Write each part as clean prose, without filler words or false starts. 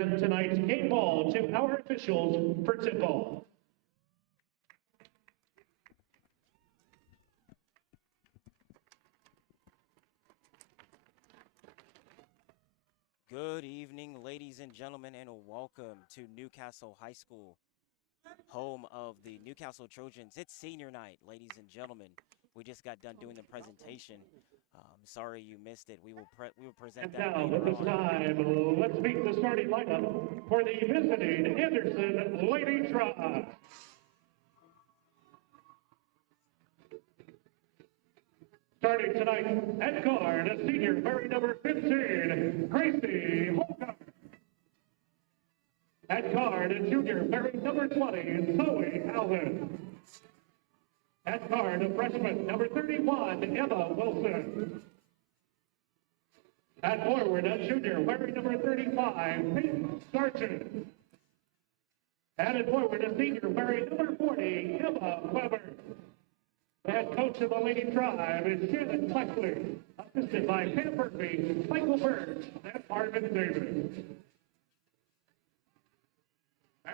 Tonight's game ball to our officials for tip ball. Good evening, ladies and gentlemen, and welcome to Newcastle High School, home of the Newcastle Trojans. It's senior night, ladies and gentlemen. We just got done doing the presentation. Sorry you missed it. We will present that now, later at this on. time, let's meet the starting lineup for the visiting Anderson Lady Tribe. Starting tonight at guard, a senior wearing number 15, Gracie Holcomb. At guard, a junior wearing number 20, Zoe Alvin. At guard, a freshman, number 31, Emma Wilson. At forward, a junior wearing number 35, Peyton Sargent. And at forward, a senior wearing number 40, Emma Weber. Head coach of the Lady Tribe is Shannon Flexley, assisted by Pam Murphy, Michael Birch, and Marvin Davis.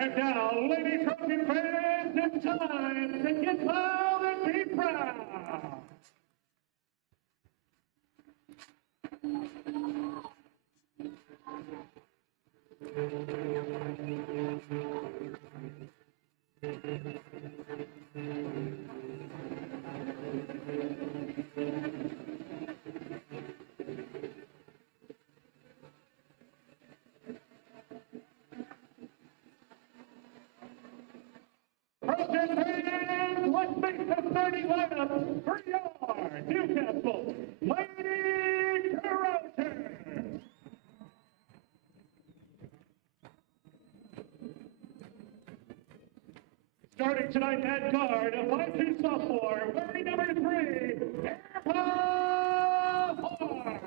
And now, Lady Trojan fans, it's time to get loud and be proud. Trojan fans, let's make the starting lineup for your Newcastle Lady Trojans. Starting tonight at guard, a 5'2" sophomore, wearing number 3, Emma Moore.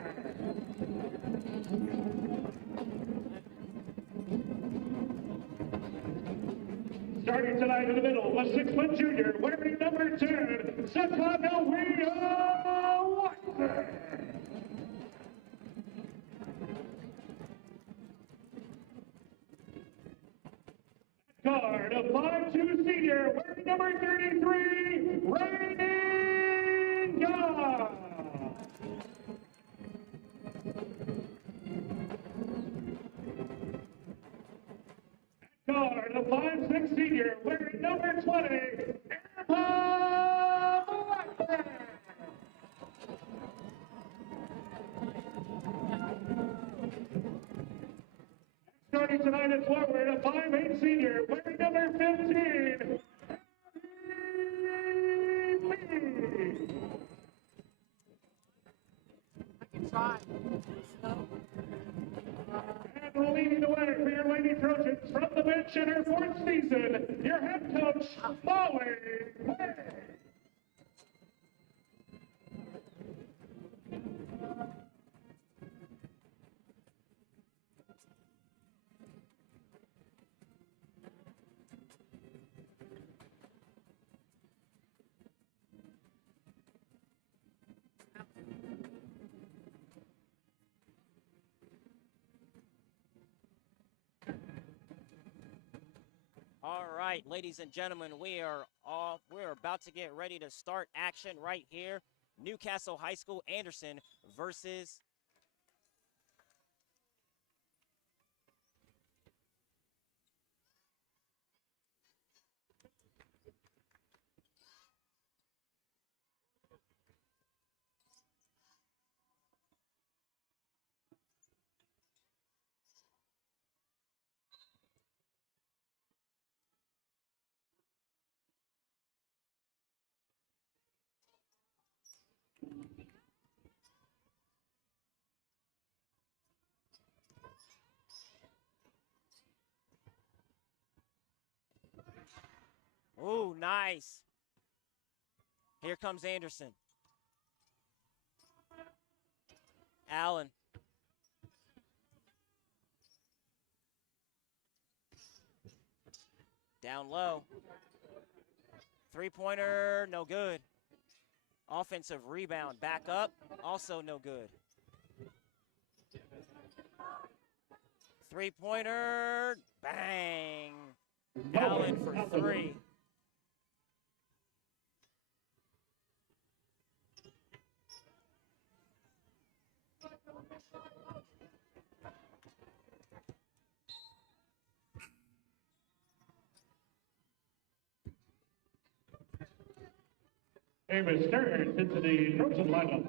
Starting tonight in the middle, a 6' junior, wearing number 10, Chicago Watson. Guard, a 5'2" senior, wearing number 33, Rainy God. Guard, a 5'6" senior, wearing number 20, Emma Blackburn. Starting tonight at forward, a 5'8" senior, wearing number 15, I can try. And leading the way for your Lady Trojans from the bench in her 4th season, your head coach, Molly Way. All right, ladies and gentlemen, we're about to get ready to start action right here. Newcastle High School Anderson versus Ooh, nice. Here comes Anderson. Allen. Down low. Three-pointer, no good. Offensive rebound, back up, also no good. Three-pointer, bang. Allen for three. Amos Stearns into the Trojan lineup.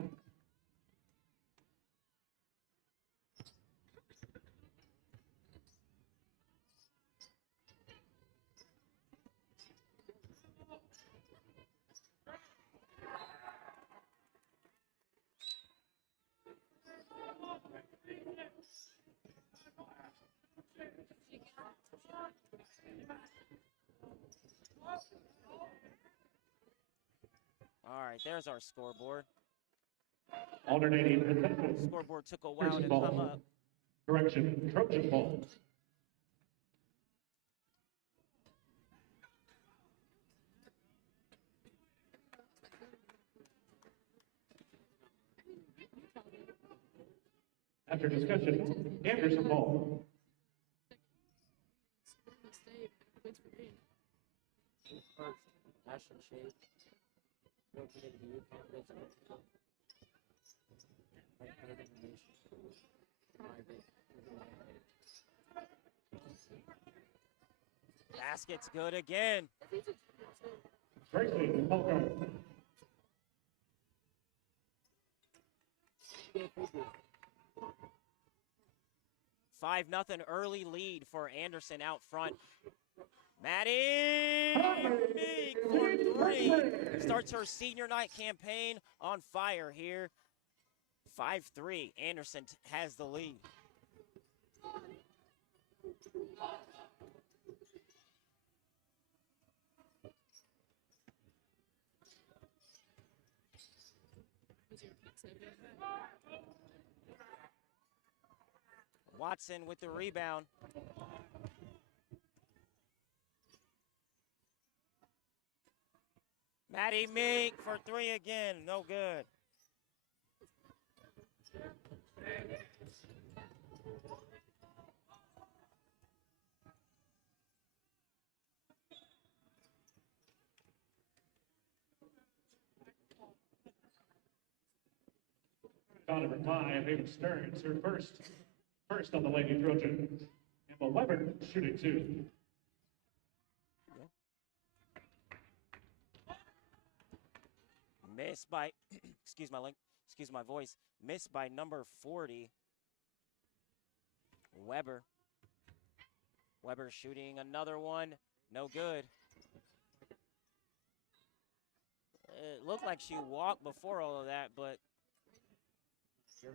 All right, there's our scoreboard. Alternating possession. Scoreboard took a while First to ball. come up. Correction, Trojan ball. After discussion, Anderson ball. Basket's good again. Tracy, ball guard. Five nothing early lead for Anderson out front. Maddie Meek for three. Starts her senior night campaign on fire here. 5-3. Anderson has the lead. Watson with the rebound. Maddie Meek for three again. No good. Foul number 5, Amos Stearns, her first on the Lady Trojans. Emma Weber shooting 2. Missed by, excuse my voice, missed by number 40, Weber. Weber shooting another one, no good. It looked like she walked before all of that, but the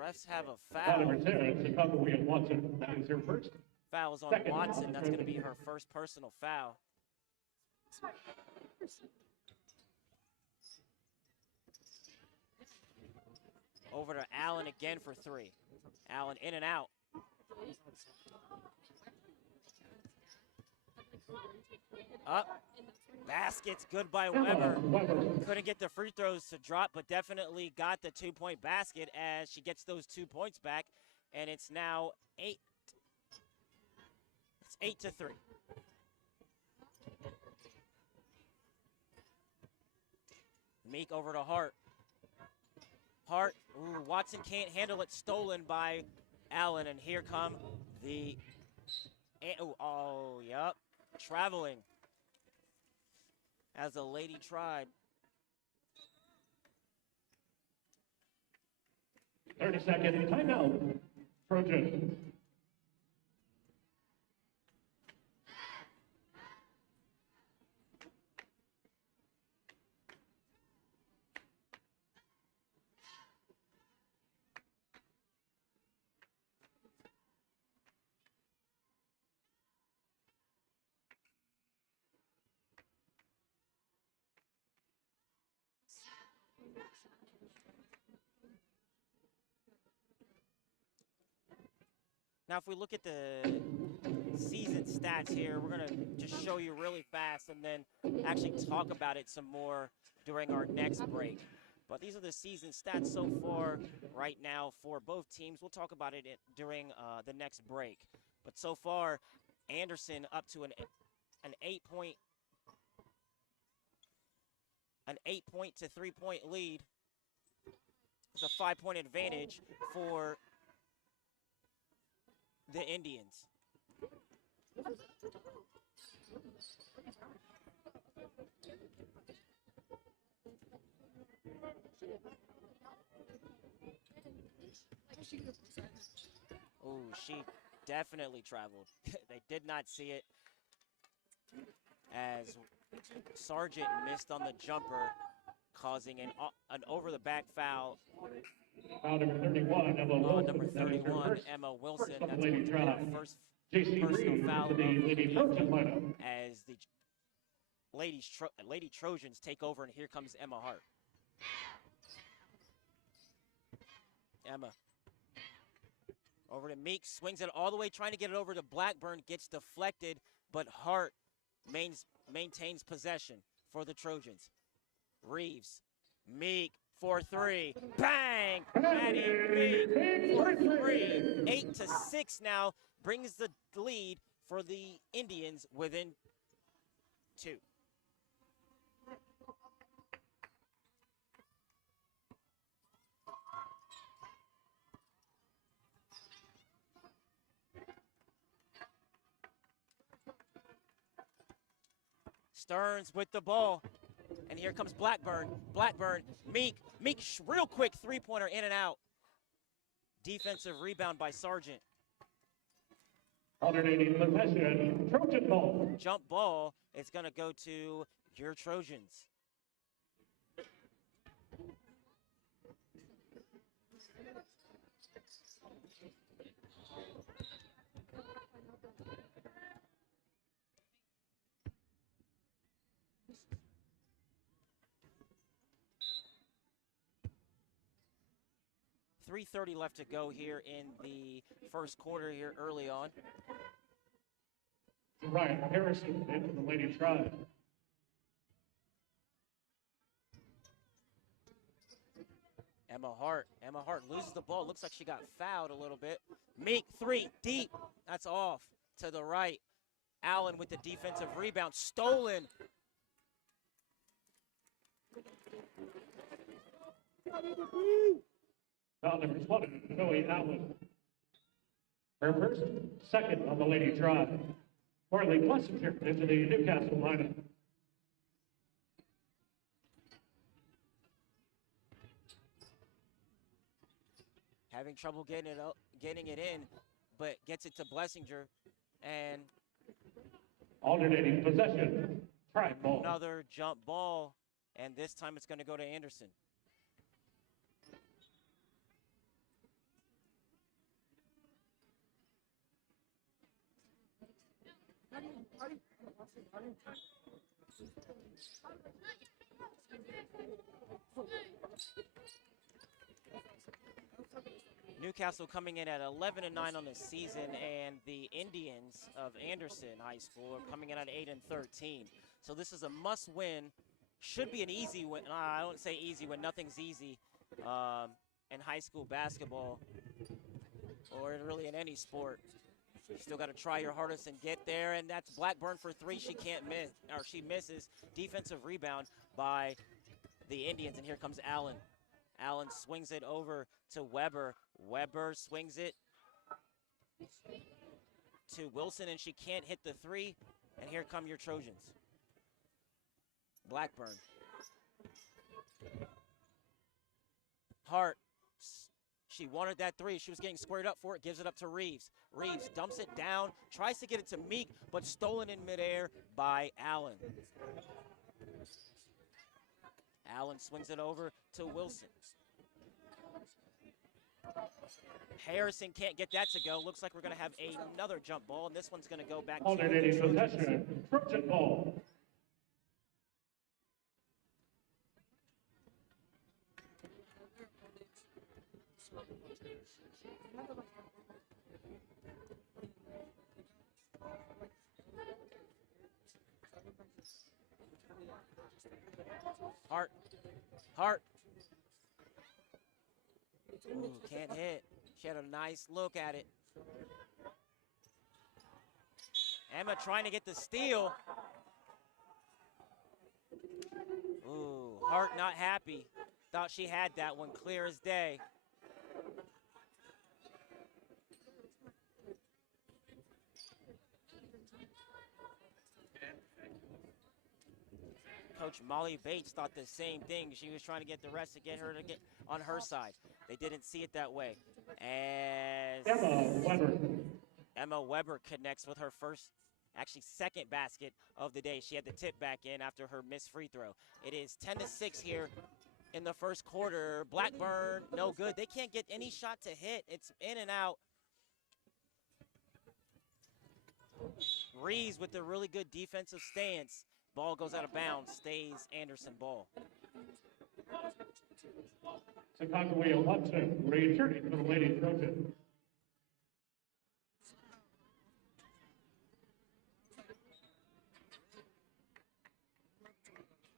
refs have a Foul number foul. 10, Chicago William Watson. That is her first. Foul's on Second. Watson. That's going to be her first personal foul. Over to Allen again for three. Allen in and out. Up. Basket's good by Weber. Couldn't get the free throws to drop, but definitely got the 2-point basket as she gets those 2 points back. And it's now 8. It's 8-3. Meek over to Hart. Hart, ooh, Watson can't handle it, stolen by Allen, and here come the, yep, traveling as the Lady Tribe. 30-second timeout, Trojan. Now, if we look at the season stats here, we're going to just show you really fast and then actually talk about it some more during our next break. But these are the season stats so far right now for both teams. We'll talk about it during the next break. But so far, Anderson up to an 8-point to 3-point lead. It's a 5-point advantage for the Indians. Oh, she definitely traveled. They did not see it as Sargent missed on the jumper, causing an over-the-back foul. Foul number 31, Emma Wilson. Number 31, Emma Wilson. That's going to be her first JC personal Reed foul to the Lady Trojan lineup. as the Lady Trojans take over, and here comes Emma Hart. Emma over to Meek, swings it all the way, trying to get it over to Blackburn, gets deflected, but Hart maintains possession for the Trojans. Reeves, Meek for 3, bang! Maddie Meek for 3, 8-6 now, brings the lead for the Indians within 2. Stearns with the ball, and here comes Blackburn. Meek, real quick 3-pointer in and out. Defensive rebound by Sargent. Alternating possession, Trojan ball. Jump ball, it's going to go to your Trojans. .330 left to go here in the first quarter here early on. Ryan Harrison into the Lady Tribe. Emma Hart loses the ball. Looks like she got fouled a little bit. Meek, 3, deep. That's off to the right. Allen with the defensive rebound. Stolen. Foul number 20, Joey Allen. Her first, second on the Lady Tribe. Marley Plessinger into the Newcastle lineup. Having trouble getting it in, but gets it to Blessinger, and alternating possession, Tribe ball. Another jump ball, and this time it's going to go to Anderson. Newcastle coming in at 11-9 on the season, and the Indians of Anderson High School are coming in at 8-13. So this is a must-win. Should be an easy win. I don't say easy when nothing's easy in high school basketball, or really in any sport. You still got to try your hardest and get there, and that's Blackburn for 3. She can't miss, or she misses. Defensive rebound by the Indians, and here comes Allen. Allen swings it over to Weber. Weber swings it to Wilson, and she can't hit the 3, and here come your Trojans. Blackburn. Hart. She wanted that 3. She was getting squared up for it. Gives it up to Reeves. Reeves dumps it down. Tries to get it to Meek, but stolen in midair by Allen. Allen swings it over to Wilson. Harrison can't get that to go. Looks like we're going to have another jump ball, and this one's going to go back to the alternating possession, Trojan ball. Hart Ooh, can't hit. She had a nice look at it. Emma trying to get the steal. Ooh, Hart not happy. Thought she had that one clear as day. Coach Molly Bates thought the same thing. She was trying to get the rest to get her to get on her side. They didn't see it that way. As Emma Weber connects with her first, actually second basket of the day. She had the tip back in after her missed free throw. It is 10-6 here in the first quarter. Blackburn, no good. They can't get any shot to hit. It's in and out. Reeves with the really good defensive stance. Ball goes out of bounds, stays Anderson ball. Chicago Hudson returning for the Lady Trojans.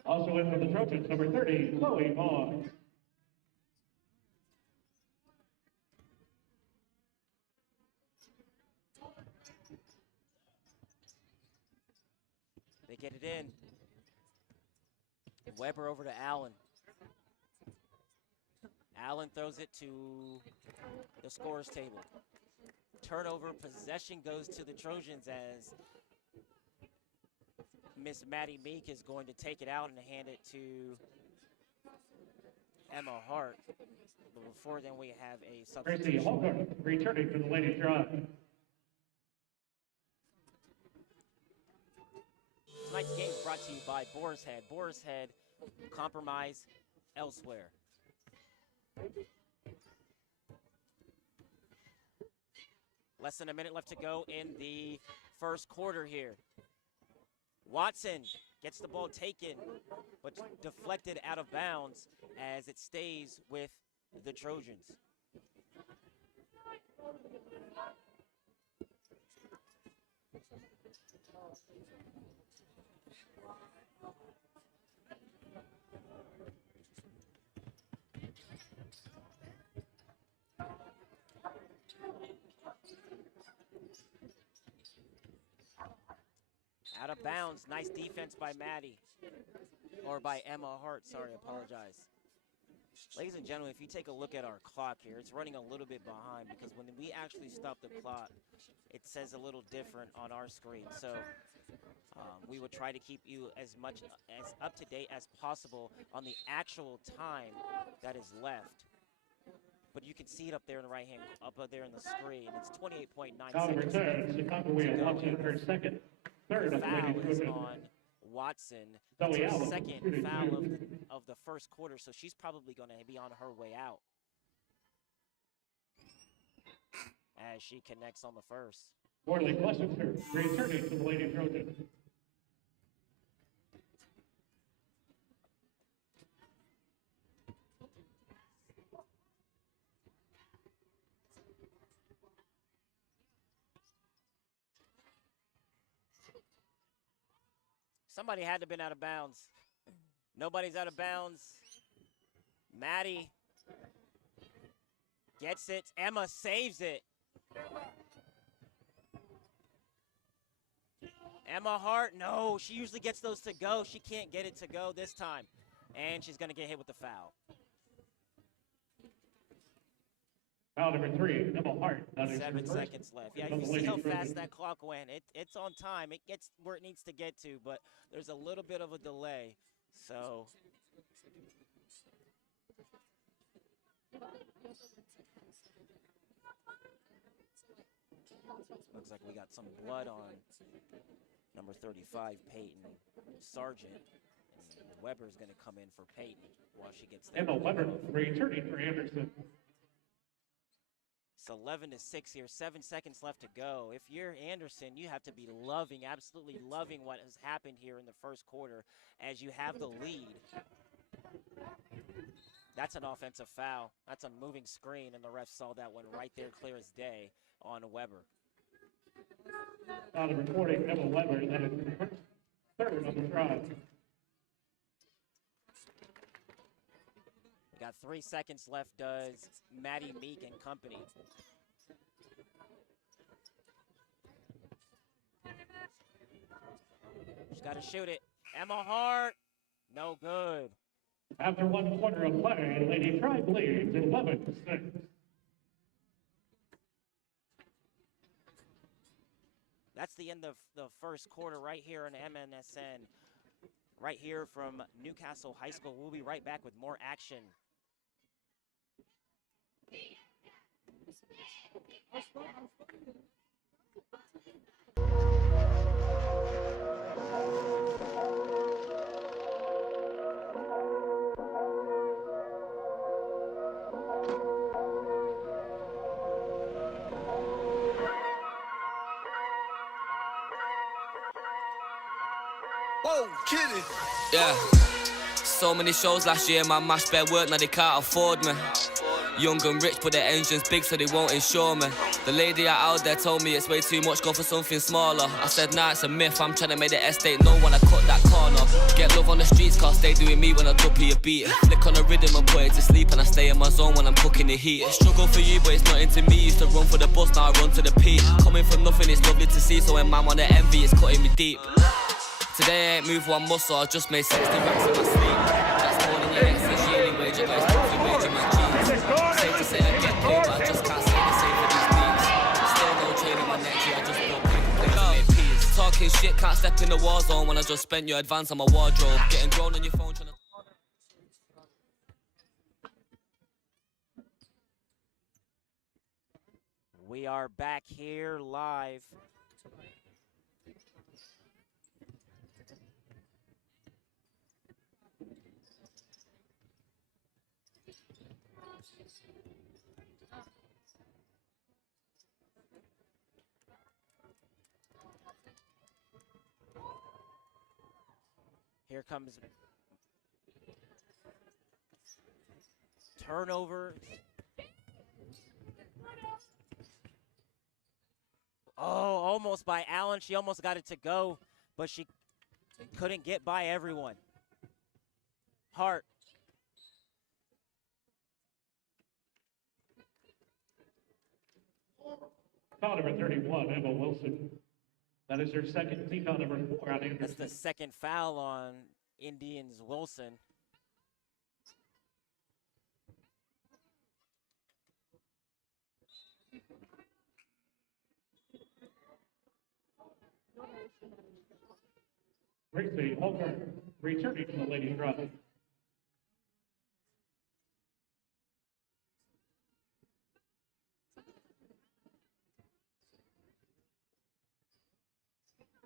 Also in for the Trojans, number 30, Chloe Vaughn. They get it in. Weber over to Allen. Allen throws it to the scorer's table. Turnover, possession goes to the Trojans as Miss Maddie Meek is going to take it out and hand it to Emma Hart. But before then, we have a substitution. Tracy Holcomb returning to the Lady Drive. Tonight's game is brought to you by Boar's Head. Boar's Head, compromise elsewhere. Less than a minute left to go in the first quarter here. Watson gets the ball taken, but deflected out of bounds as it stays with the Trojans. Out of bounds, nice defense by Maddie, or by Emma Hart, sorry, apologize. Ladies and gentlemen, if you take a look at our clock here, it's running a little bit behind because when we actually stop the clock, it says a little different on our screen. So we would try to keep you as much as up to date as possible on the actual time that is left. But you can see it up there in the right hand, up there in the screen. It's 28.9 seconds. Chicago Watson, her second. Third foul is on Watson. That's her second foul of the first quarter, so she's probably going to be on her way out as she connects on the first. Morley Blessington returning to the Lady Trojans. Somebody had to have been out of bounds. Nobody's out of bounds. Maddie gets it. Emma saves it. Emma Hart, no, she usually gets those to go. She can't get it to go this time. And she's going to get hit with the foul. Foul number 3, Emma Hart. 7 seconds left. Yeah, you see how fast that clock went. It's on time. It gets where it needs to get to, but there's a little bit of a delay. So looks like we got some blood on number 35, Peyton Sargent. And Weber's going to come in for Peyton while she gets there. Emma Weber returning for Anderson. It's 11-6 here, 7 seconds left to go. If you're Anderson, you have to be loving, absolutely loving what has happened here in the first quarter as you have the lead. That's an offensive foul. That's a moving screen, and the ref saw that one right there clear as day on Weber. Foul number 40, Emma Weber, that is her third on the drive. Got 3 seconds left, does Maddie Meek and company. She's got to shoot it. Emma Hart, no good. After 1 quarter of play, Lady Tribe leads 11-6. That's the end of the first quarter right here on MNSN. Right here from Newcastle High School. We'll be right back with more action. Whoa, kidding. Yeah. So many shows last year, man, mashed bare work, now they can't afford me. Young and rich, but their engine's big, so they won't insure me. The lady out there told me it's way too much, go for something smaller. I said, nah, it's a myth, I'm trying to make the estate know when I cut that corner. Get love on the streets, cause they doing me when I drop you a beat. Flick on the rhythm and put it to sleep, and I stay in my zone when I'm cooking the heat. Struggle for you, but it's nothing to me. Used to run for the bus, now I run to the peak. Coming from nothing, it's lovely to see, so when man wanna envy, it's cutting me deep. Today I ain't moved one muscle, I just made 60 racks in my sleep. That's more than your ex's yearly wage, I guess trophy wage in my jeans. Safe to say I get paid, but I just can't say the same for these beats. Still no chain on my neck, yeah, I just built paper plates and made peas. Talking shit, can't step in the war zone when I just spent your advance on my wardrobe. Getting grown on your phone trying to... We are back here live. Here comes turnover. Oh, almost by Allen. She almost got it to go, but she couldn't get by everyone. Hart. Foul number 31, Emma Wilson. That is her second team foul number 4 on Anderson. That's the second foul on Indians Wilson. Gracie Holker returning to the Lady Tribe.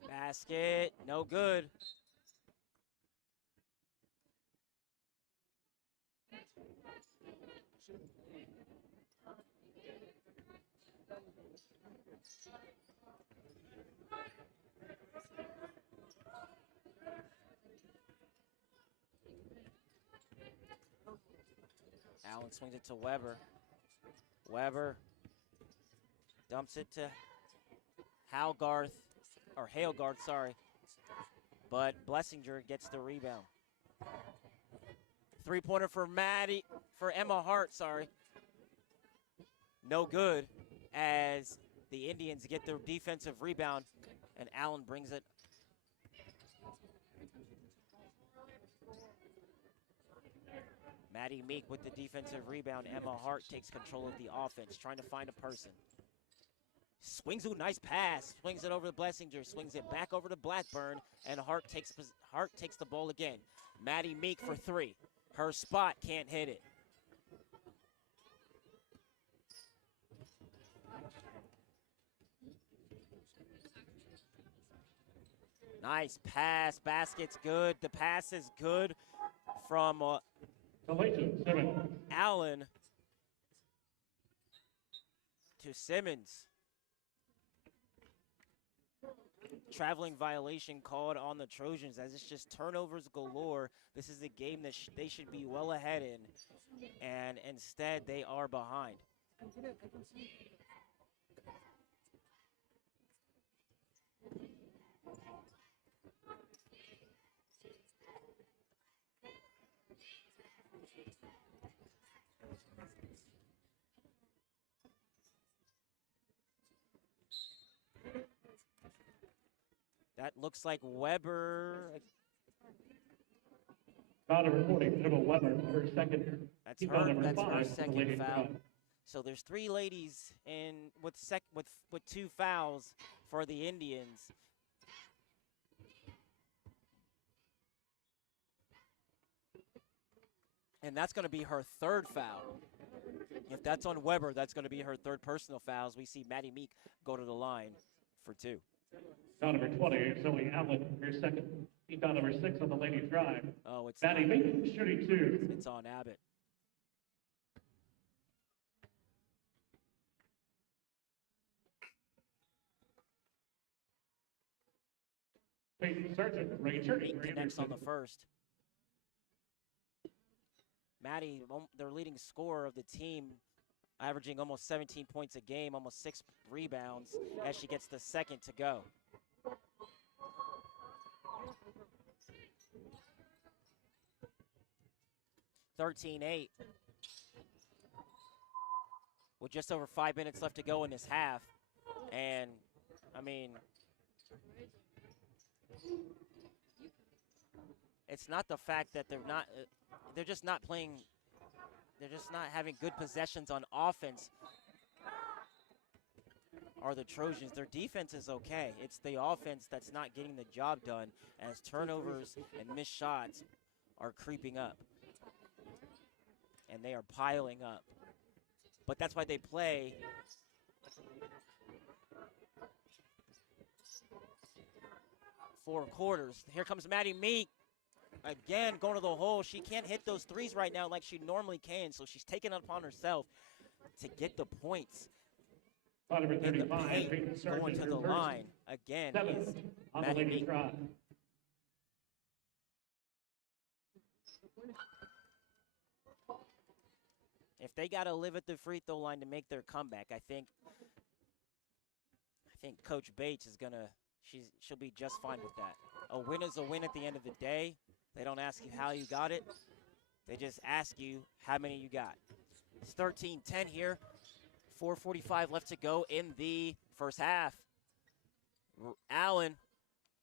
Basket, no good. Allen swings it to Weber. Weber dumps it to Halegarth, sorry. But Blessinger gets the rebound. 3-pointer for Emma Hart, sorry. No good as the Indians get their defensive rebound and Allen brings it. Maddie Meek with the defensive rebound. Emma Hart takes control of the offense, trying to find a person. Swings a nice pass, swings it over to Blessinger, swings it back over to Blackburn, and Hart takes the ball again. Maddie Meek for 3. Her spot, can't hit it. Nice pass, basket's good. The pass is good from Allen to Simmons. Traveling violation called on the Trojans as it's just turnovers galore. This is a game that they should be well ahead in, and instead they are behind. That looks like Weber. Foul number 40, Emma Weber, her second. That's Foul her. number That's her 5 for the second ladies' foul. drive. So there's 3 ladies in with 2 fouls for the Indians. And that's going to be her 3rd foul. If that's on Weber, that's going to be her 3rd personal fouls. We see Maddie Meek go to the line for 2. Foul number 20, Zoe Allen, her second. Foul number 6 on the ladies' drive. Oh, it's Maddie not, Meek shooting 2. it's on Abbott. Peyton Sargent, Ranger. Meek connects on the first. Maddie, their leading scorer of the team, averaging almost 17 points a game, almost 6 rebounds as she gets the second to go. (13-8) with just over 5 minutes left to go in this half. And, I mean, it's not the fact that they're just not playing, they're just not having good possessions on offense, are the Trojans. Their defense is okay. It's the offense that's not getting the job done as turnovers and missed shots are creeping up. And they are piling up. But that's why they play four quarters. Here comes Maddie Meek. Again, going to the hole. She can't hit those threes right now like she normally can, so she's taking it upon herself to get the points. Number In the 35, paint, Peyton Sargent, going to her the first. line again 7 is on the Maddie ladies' Meek. drive. If they got to live at the free throw line to make their comeback, I think Coach Bates is she'll be just fine with that. A win is a win at the end of the day. They don't ask you how you got it. They just ask you how many you got. It's 13-10 here. 4:45 left to go in the first half. Allen,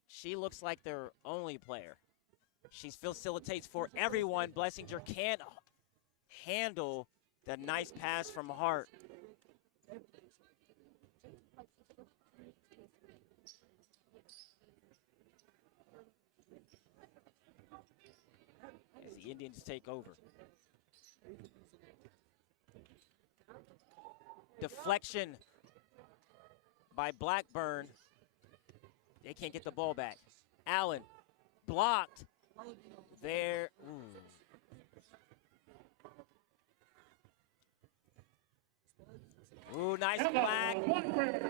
she looks like their only player. She facilitates for everyone. Blessinger can't handle the nice pass from Hart. As the Indians take over. Deflection by Blackburn. They can't get the ball back. Allen blocked. There. Ooh, nice black.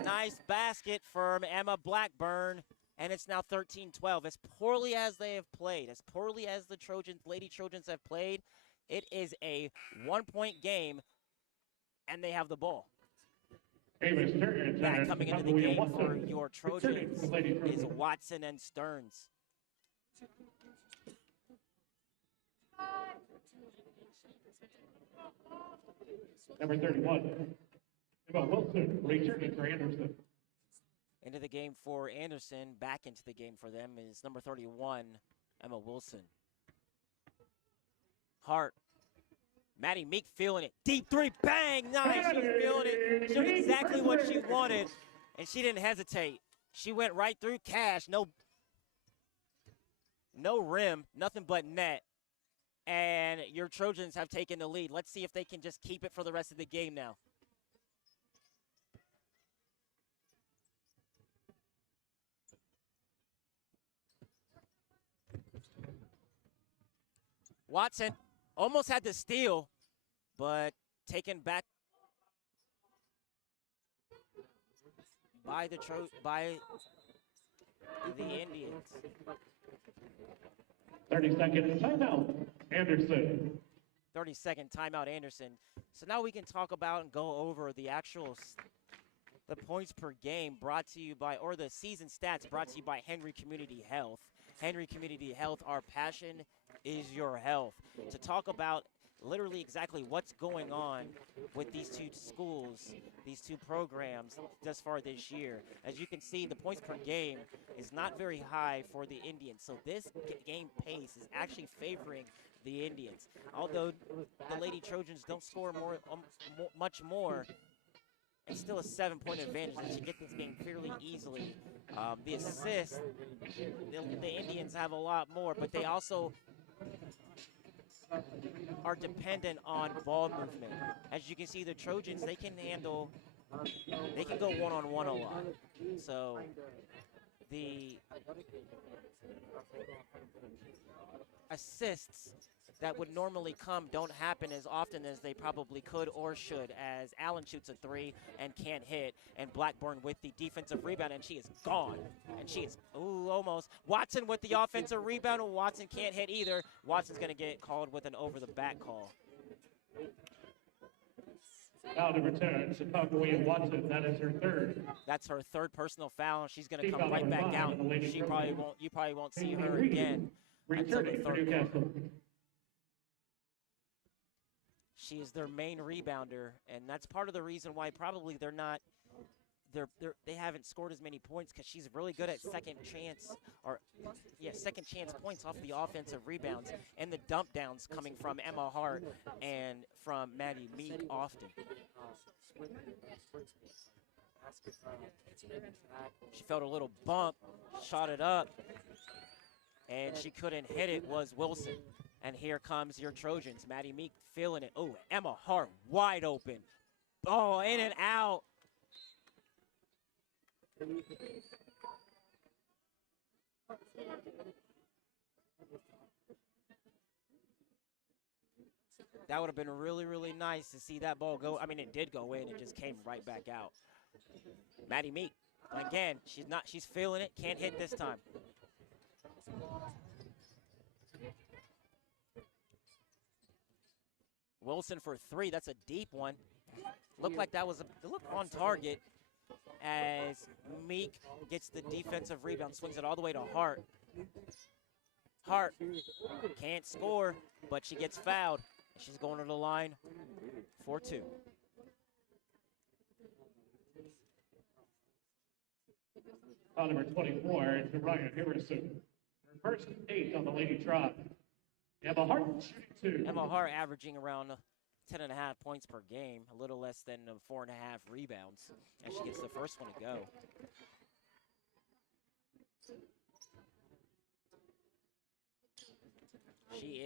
Nice basket from Emma Blackburn. And it's now 13-12. As poorly as they have played, as poorly as the Lady Trojans have played, it is a 1-point game, and they have the ball. Back coming into the game for your Trojans is Watson and Stearns. Number 31, Emma Wilson, returning for Anderson. Into the game for Anderson, back into the game for them is number 31, Emma Wilson. Hart. Maddie Meek feeling it. Deep three, bang, nice. She's feeling it. She knew exactly what she wanted, and she didn't hesitate. She went right through Cash. No rim, nothing but net. And your Trojans have taken the lead. Let's see if they can just keep it for the rest of the game now. Watson almost had the steal, but taken back by the Indians. 30-second timeout, Anderson. 30-second timeout, Anderson. So now we can talk about and go over the the points per game brought to you by, or the season stats brought to you by Henry Community Health. Henry Community Health, our passion is your health. To talk about literally exactly what's going on with these two schools, these two programs thus far this year. As you can see, the points per game is not very high for the Indians. So this game pace is actually favoring the Indians. Although the Lady Trojans don't score much more, it's still a 7-point advantage. They should get this game fairly easily. The assists, the Indians have a lot more, but they also are dependent on ball movement. As you can see, the Trojans, they can go one-on-one a lot. So the assists that would normally come don't happen as often as they probably could or should, as Allen shoots a 3 and can't hit, and Blackburn with the defensive rebound, and she is gone. And she is, ooh, almost. Watson with the offensive rebound, and Watson can't hit either. Watson's going to get called with an over-the-back call. Foul to return, Chicago Watson. That is her third. That's her third personal foul. She's going to come right back out. You probably won't see her again until the third quarter. She is their main rebounder, and that's part of the reason why probably they haven't scored as many points, because she's really good at second chance points off the offensive rebounds and the dump downs coming from Emma Hart and from Maddie Meek often. She felt a little bump, shot it up, and she couldn't hit it, was Wilson. And here comes your Trojans. Maddie Meek feeling it. Oh, Emma Hart wide open. Oh, in and out. That would have been really, really nice to see that ball go. I mean, it did go in. It just came right back out. Maddie Meek, again, she's feeling it. Can't hit this time. Wilson for 3. That's a deep one. Looked like that was on target, as Meek gets the defensive rebound, swings it all the way to Hart. Hart can't score, but she gets fouled. She's going to the line for 2. Foul number 24 to Ryan Harrison. Her first 8 on the Lady Tribe. Emma Hart shooting 2. Emma Hart averaging around 10.5 points per game, a little less than 4.5 rebounds, and she gets the first one to go. She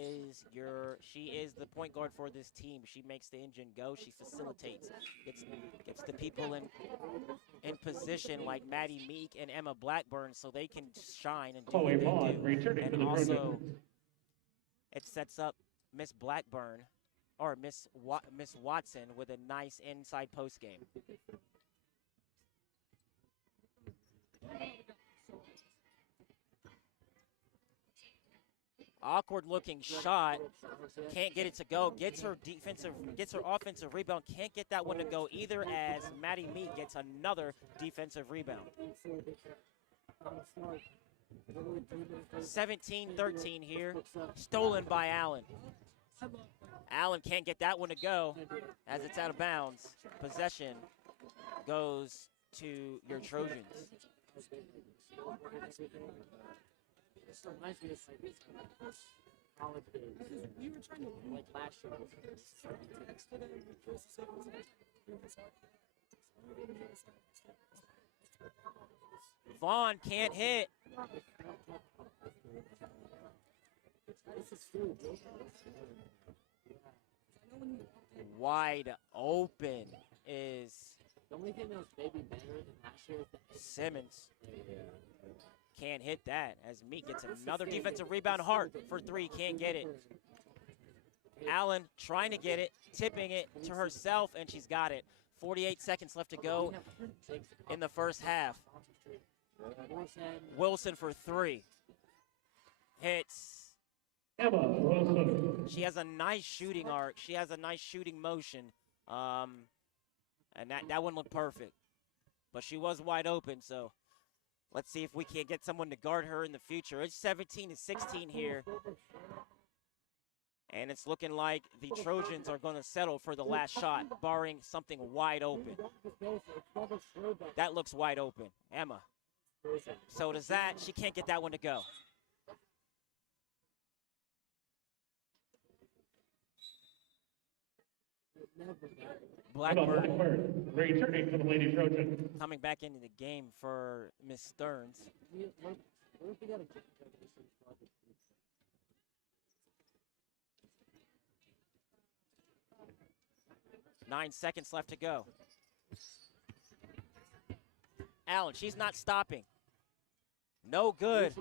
is the point guard for this team. She makes the engine go. She facilitates, gets the people in position like Maddie Meek and Emma Blackburn, so they can shine and do what they do. And also, it sets up Miss Blackburn, or Miss Watson, with a nice inside post game. Awkward looking shot, can't get it to go, gets her offensive rebound, can't get that one to go either, as Maddie Meek gets another defensive rebound. 17-13 here, stolen by Allen. Allen can't get that one to go, as it's out of bounds. Possession goes to your Trojans. Reminds me of college days. We were trying to like last year. Vaughn can't hit. Wide open is the only thing that was maybe better than last year is that Simmons. Can't hit that, as Meek gets another defensive rebound. Hart for 3, can't get it. Allen trying to get it, tipping it to herself, and she's got it. 48 seconds left to go in the first half. Wilson for 3. Hits. Emma Wilson. She has a nice shooting arc. She has a nice shooting motion. And that one looked perfect. But she was wide open, so let's see if we can't get someone to guard her in the future. It's 17-16 here. And it's looking like the Trojans are going to settle for the last shot, barring something wide open. That looks wide open. Emma. So does that. She can't get that one to go. Blackburn returning for the Lady Trojans. Coming back into the game for Miss Stearns. 9 seconds left to go. Allen, she's not stopping. No good.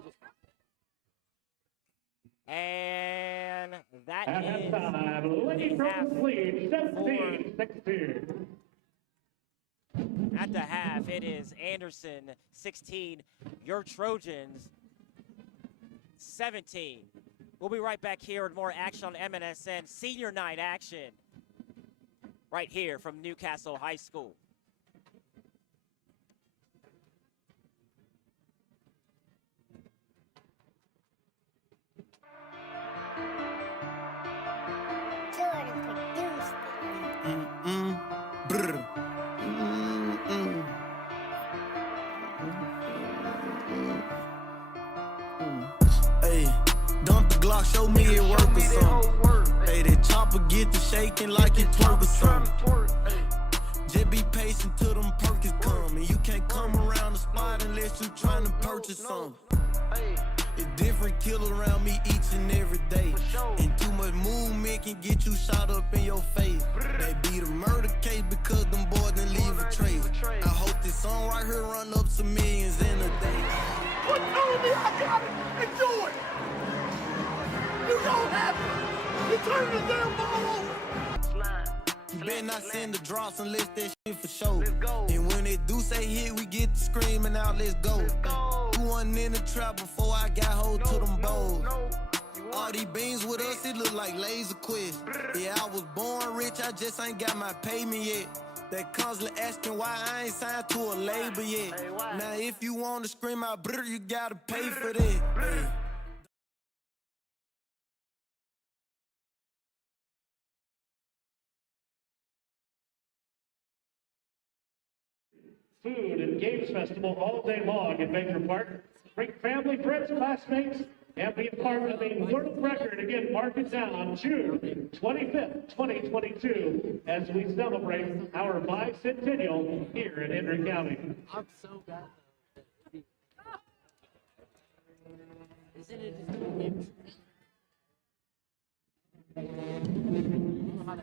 And that is halftime. Lady Trojans lead 17-16. At the half, it is Anderson 16, your Trojans 17. We'll be right back here with more action on MNSN Senior Night action right here from Newcastle High School. Hey, dump the Glock, show me it work or something. Hey, that chopper get to shaking like it twerk or something. Just be patient till them perkins come. And you can't come around the spot unless you trying to purchase something. It's different kill around me each and every day. And too much movement can get you shot up in your face. They be the murder case because them boys didn't leave a trace. I hope this song right here run up some millions in a day. What's on me? I got it and do it. You don't have it. You turn the damn ball over. You better not send the drops unless that shit for show. And when they do say hit, we get to screaming out, let's go. You wasn't in the trap before I got hold to them bowls. All these beans with us, it look like laser quest. Yeah, I was born rich, I just ain't got my payment yet. That constantly asking why I ain't signed to a label yet. Now if you want to scream out brr, you gotta pay for that. Hey. Food and Games Festival all day long in Baker Park. Bring family, friends, classmates, and be a part of a world record. Again, mark it down, June 25th, 2022, as we celebrate our bicentennial here in Hendry County. I'm so bad. Isn't it just a game? I don't know how to.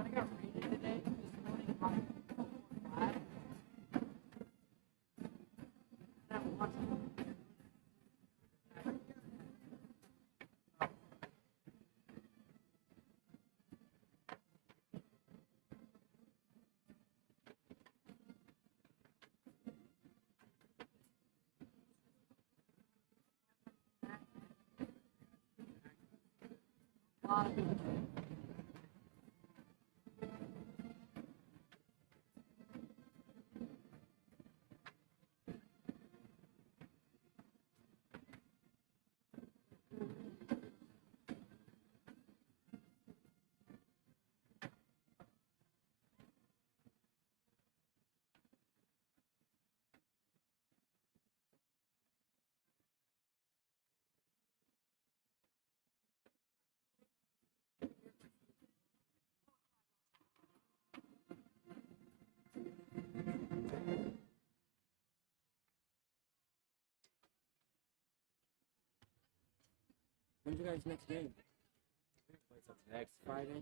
I got rated today, this morning, by 5. And I watched it. A lot of people. When's your guys' next game? Next Friday.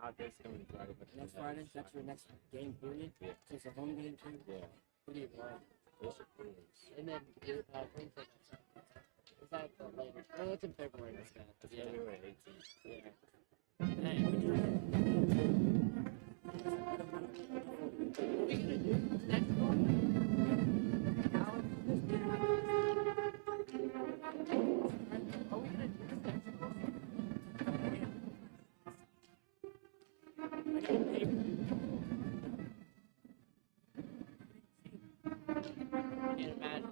Not this coming Friday, but Next Friday. That's your next game period. Yeah. So it's a home game too. Yeah. Pretty well. And then Greenfield. Is that later? No, it's in February. That's February 18th. Yeah. Hey, what are we gonna do next one? Alex, are we gonna do this next one? I can't imagine.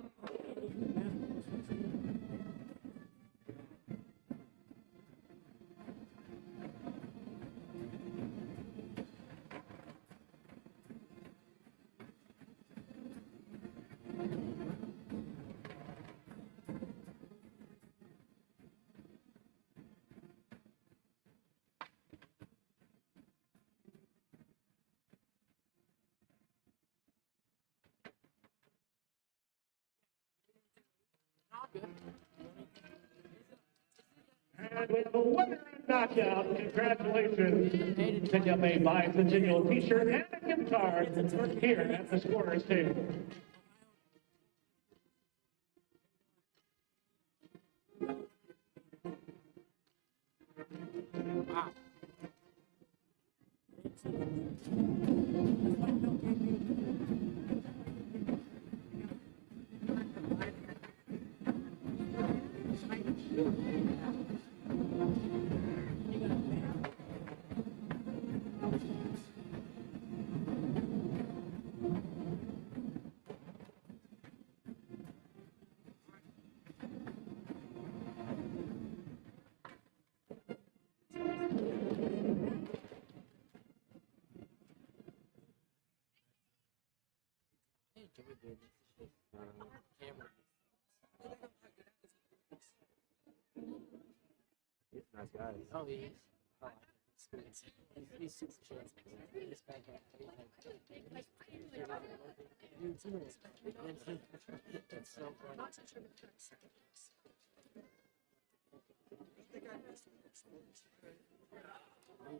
And we have a winner and knockout. Congratulations. Pick up a bicentennial t-shirt and a gift card here at the scorer's table. Wow. He's a nice guy. Oh, he is. Oh, he's super chill. This guy can It's so funny.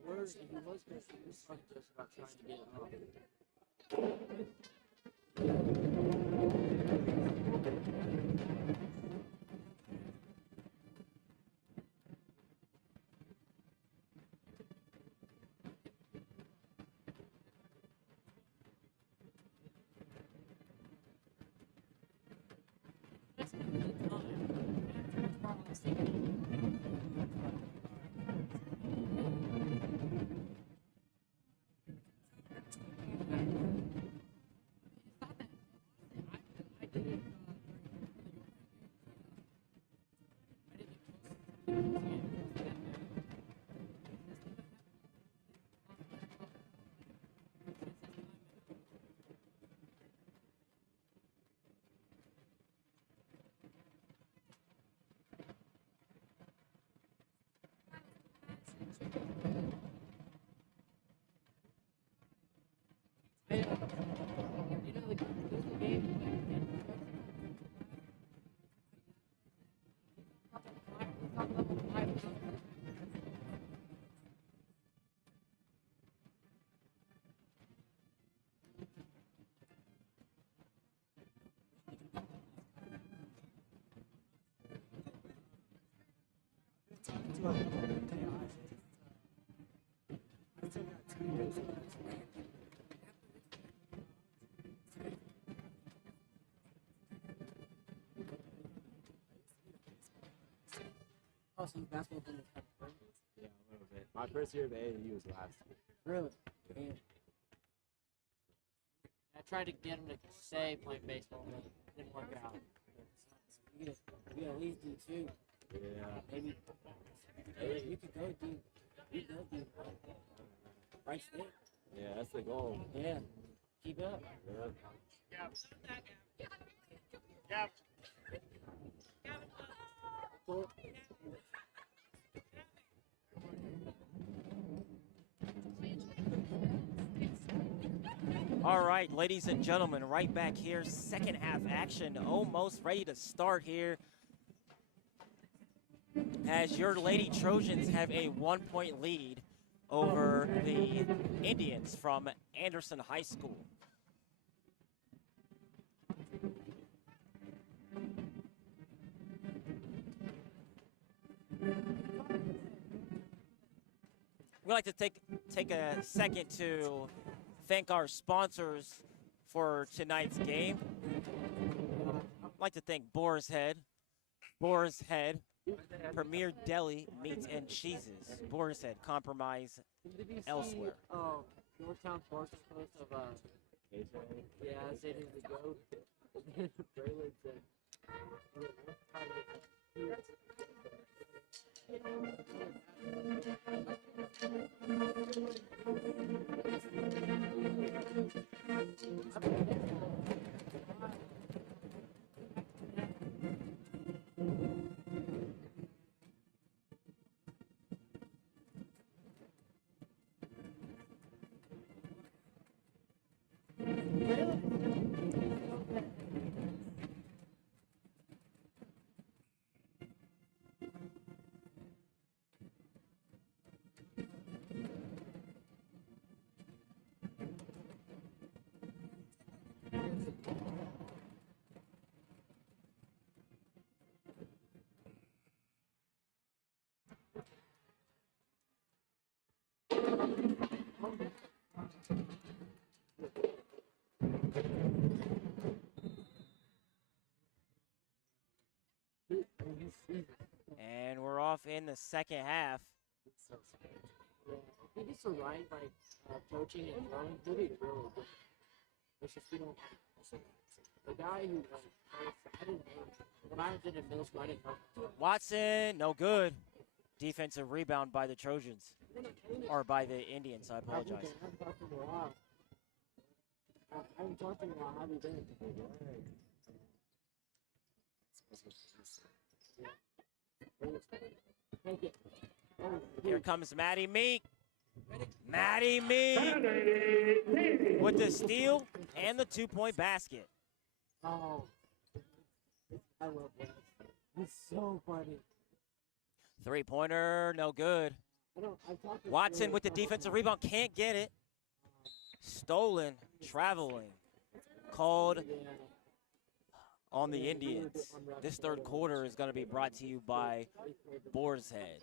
He was just about trying to get it off. Oh, so basketball didn't have Yeah, a little bit. My first year of AAU was last year. Really? Yeah. I tried to get him to stay playing baseball, but it didn't work out. You could at least do two. Yeah. Maybe you could go do. You could go do right state. Yeah, that's the goal. Yeah. Keep up. Yeah. Cool. All right, ladies and gentlemen, right back here, second half action almost ready to start here. as your Lady Trojans have a 1-point lead over the Indians from Anderson High School. We'd like to take a second to thank our sponsors for tonight's game. I'd like to thank Boar's Head, Premier Deli Meats and Cheeses. Boar's Head, compromise Did you elsewhere. see Yorktown Force's post of yeah, saying the goat? Braylon said, And we're off in the second half. yeah. If he gets to right, like coaching and throwing, he'll be really good. It's just we don't. The guy who I didn't know when I was in middle school, I didn't know. Watson, no good. Defensive rebound by the Trojans, or by the Indians, I apologize. I haven't talked to him in a while. I haven't talked to him in a while. How have you been? Thank you. Here comes Maddie Meek. Maddie Meek with the steal and the 2-point basket. Oh, I love that. He's so funny. 3-pointer, no good. Watson with the defensive rebound, can't get it. Stolen, traveling, called on the Indians. This third quarter is going to be brought to you by Boar's Head.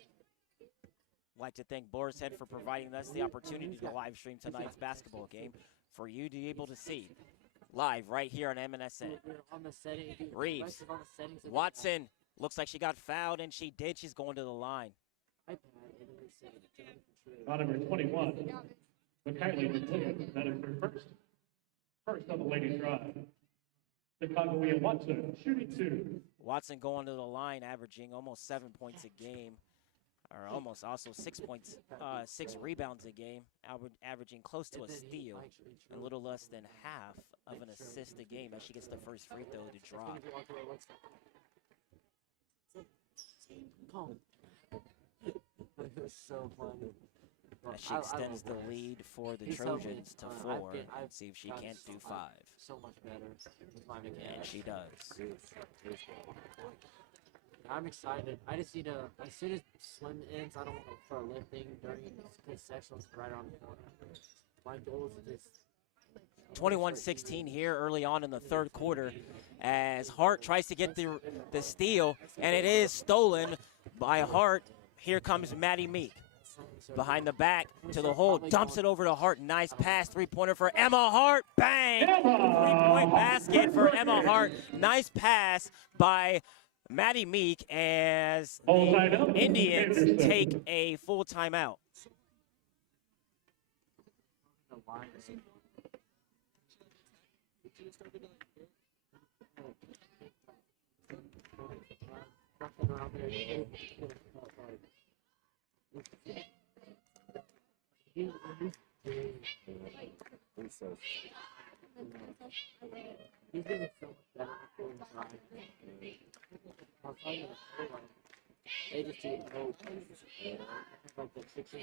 I'd like to thank Boar's Head for providing us the opportunity to live stream tonight's basketball game for you to be able to see live right here on MNSN. Reeves, Watson, looks like she got fouled, and she did. She's going to the line. Number 21, Kylie McLean, that is her first on the ladies' drive. Chicago Watson, shooting 2. Watson going to the line, averaging almost 7 points a game, or almost also 6 points, 6 rebounds a game, averaging close to a steal, a little less than half of an assist a game as she gets the first free throw to drop. It was so funny. As she extends the lead for the Trojans to 4. Let's see if she can't do 5. So much better with my mechanics. And she does. I'm excited. I just need to, as soon as Slim ends, I don't want to start lifting during his sections right on the corner. My goal is just 21-16 here early on in the third quarter as Hart tries to get the steal, and it is stolen by Hart. Here comes Maddie Meek. Behind the back to the hole, dumps it over to Hart. Nice pass, 3-pointer for Emma Hart. Bang! 3-point basket for Emma Hart. Nice pass by Maddie Meek as the Indians take a full timeout. He's getting so much better before he's trying. I'll tell you, they just do hope. Like the 16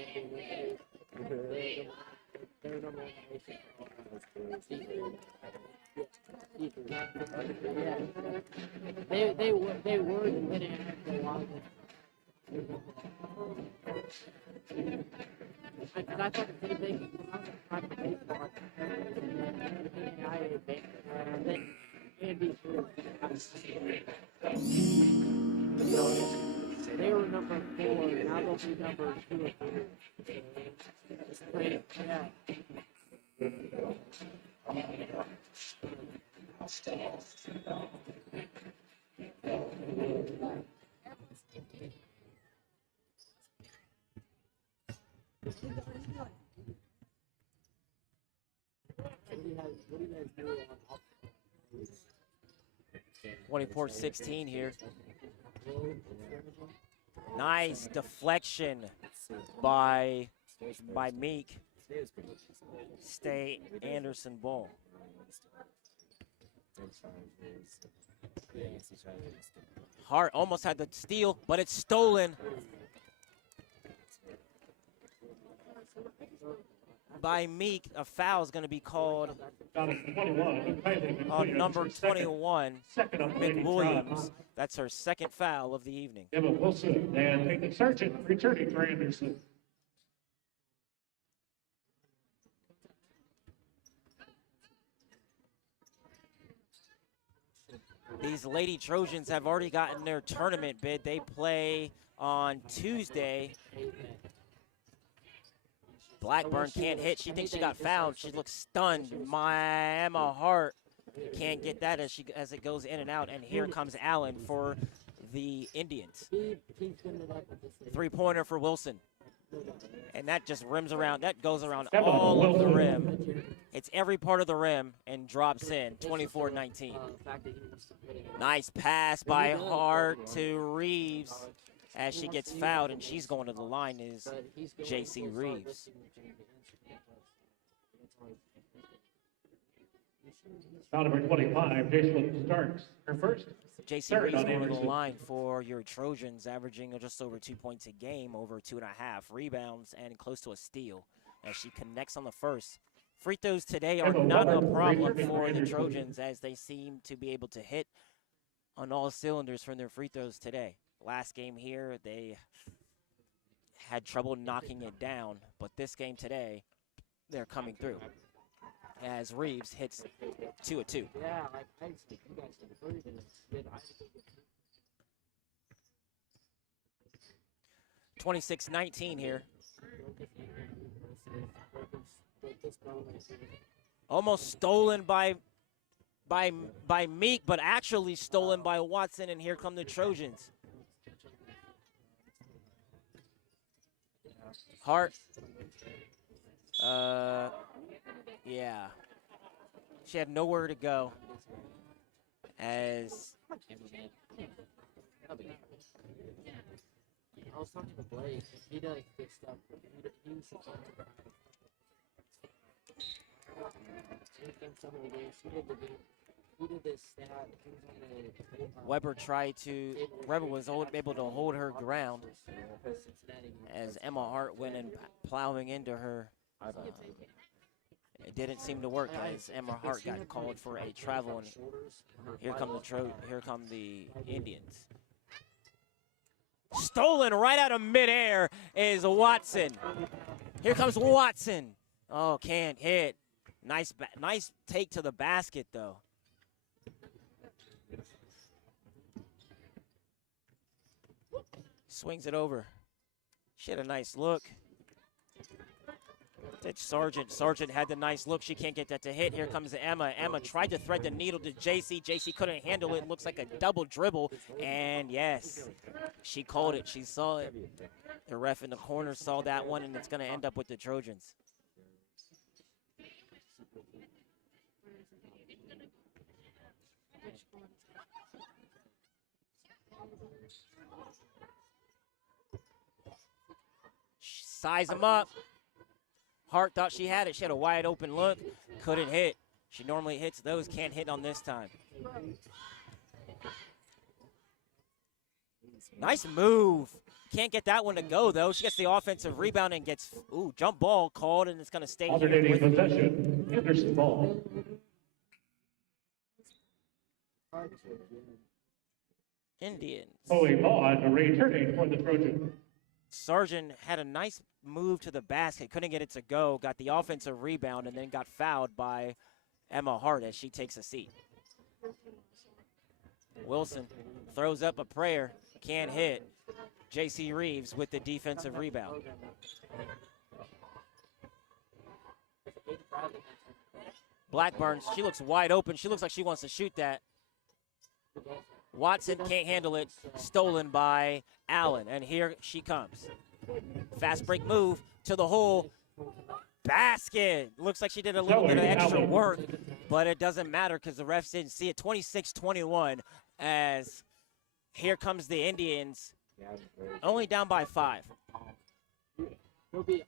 they're number 1 nation. Yeah. They were depending on a lot of Because I thought the same thing when I was trying to baseball. Then Andy they were number 4, now they'll be number 2 or 3. It's great, yeah. What do you guys do on 24-16 here. Nice deflection by Meek. Stay Anderson ball. Hart almost had the steal, but it's stolen by Meek. A foul is going to be called on number 21, McWilliams. That's her second foul of the evening. Emma Wilson and Nathan Sargent returning for Anderson. These Lady Trojans have already gotten their tournament bid. They play on Tuesday. Blackburn can't hit. She thinks she got fouled. She looks stunned. Emma Hart can't get that as it goes in and out. And here comes Allen for the Indians. 3-pointer for Wilson. And that just rims around. That goes around all of the rim. It's every part of the rim and drops in. 24-19. Nice pass by Hart to Reeves as she gets fouled, and she's going to the line is J.C. Reeves. Foul number 25, Jason Starks, her first. J.C. Reeves going to the line for your Trojans, averaging just over 2 points a game, over 2.5 rebounds, and close to a steal as she connects on the first. Free throws today are not a problem for the Trojans as they seem to be able to hit on all cylinders from their free throws today. Last game here, they had trouble knocking it down, but this game today, they're coming through as Reeves hits 2 of 2. Yeah, like I think you guys can hurt it. 26-19 here. Almost stolen by Meek, but actually stolen by Watson, and here come the Trojans. Hart. Yeah. She had nowhere to go as I was talking to Blake. He does this stuff. He did this stat. Weber was able to hold her ground as Emma Hart went and plowing into her. It didn't seem to work as Emma Hart got called for a travel, and here come the Indians. Stolen right out of midair is Watson. Here comes Watson. Oh, can't hit. Nice take to the basket, though. Swings it over. She had a nice look. It's Sargent. Sargent had the nice look. She can't get that to hit. Here comes Emma. Emma tried to thread the needle to JC. JC couldn't handle it. It looks like a double dribble. And yes, she called it. She saw it. The ref in the corner saw that one, and it's going to end up with the Trojans. Size him up. Hart thought she had it. She had a wide open look. Couldn't hit. She normally hits those. Can't hit on this time. Nice move. Can't get that one to go, though. She gets the offensive rebound and gets, jump ball called, and it's going to stay alternating here. Possession, Anderson ball. Indians. Chloe Vaughn returning for the Trojans. Sargent had a nice move to the basket, couldn't get it to go, got the offensive rebound, and then got fouled by Emma Hart as she takes a seat. Wilson throws up a prayer, can't hit. J.C. Reeves with the defensive rebound. Blackburn, she looks wide open. She looks like she wants to shoot that. Watson can't handle it. Stolen by Allen, and here she comes. Fast break move to the hole. Basket. Looks like she did a little bit of extra work, but it doesn't matter because the refs didn't see it. 26-21 as here comes the Indians, only down by 5. I think there'll be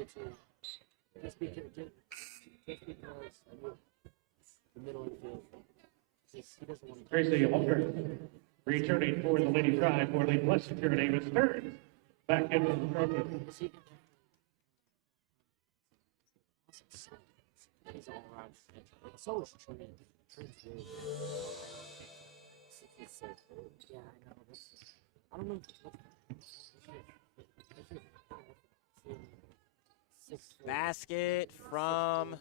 a 2. Just because the middle infield. He doesn't want to. Tracy Holker returning for the Lady Tribe for the Blessed Davis Stearns. Back into the Trojans. He's all around. So is Trent. Trent's really yeah, I know. I don't know. Basket from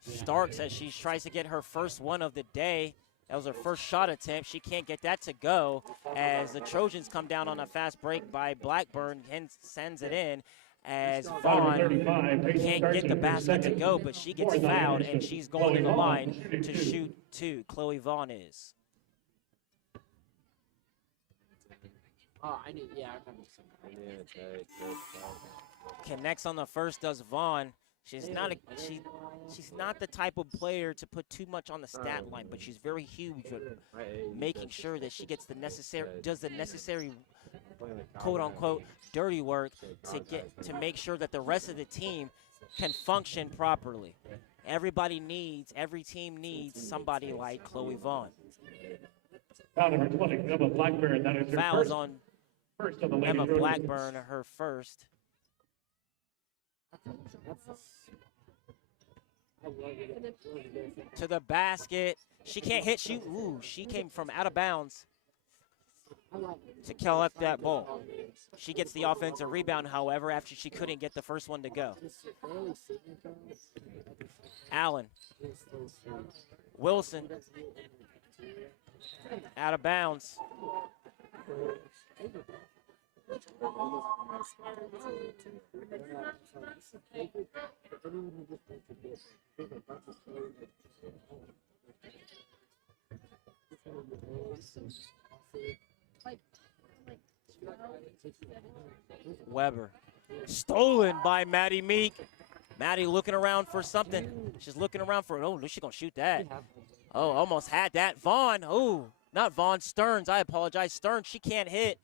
Starks as she tries to get her first one of the day. That was her first shot attempt. She can't get that to go as the Trojans come down on a fast break by Blackburn and sends it in as Vaughn can't get the basket to go, but she gets fouled and she's going to the line to shoot 2. Chloe Vaughn is. Oh, I remember. Connects on the first, does Vaughn. She's not the type of player to put too much on the stat line, but she's very huge at making sure that she gets the necessary quote unquote dirty work to make sure that the rest of the team can function properly. Every team needs somebody like Chloe Vaughn. Foul number 20, Emma Blackburn. That is her Fouls on first of the Lady Emma Trojans. Blackburn, her first. To the basket. She can't hit, shoot. Ooh, she came from out of bounds to collect that ball. She gets the offensive rebound, however, after she couldn't get the first one to go. Allen. Wilson. Out of bounds. Weber. Stolen by Maddie Meek. Maddie looking around for something. She's looking around for it. Oh, she's going to shoot that. Oh, almost had that. Vaughn. Oh, not Vaughn. Stearns. I apologize. Stearns, she can't hit.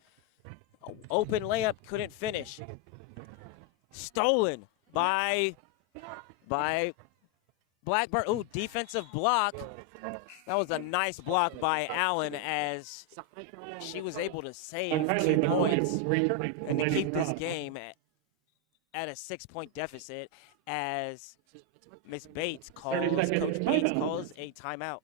Open layup, couldn't finish. Stolen by Blackburn. Ooh, defensive block. That was a nice block by Allen as she was able to save 2 points and to keep this game at a 6-point deficit as Coach Bates calls a timeout.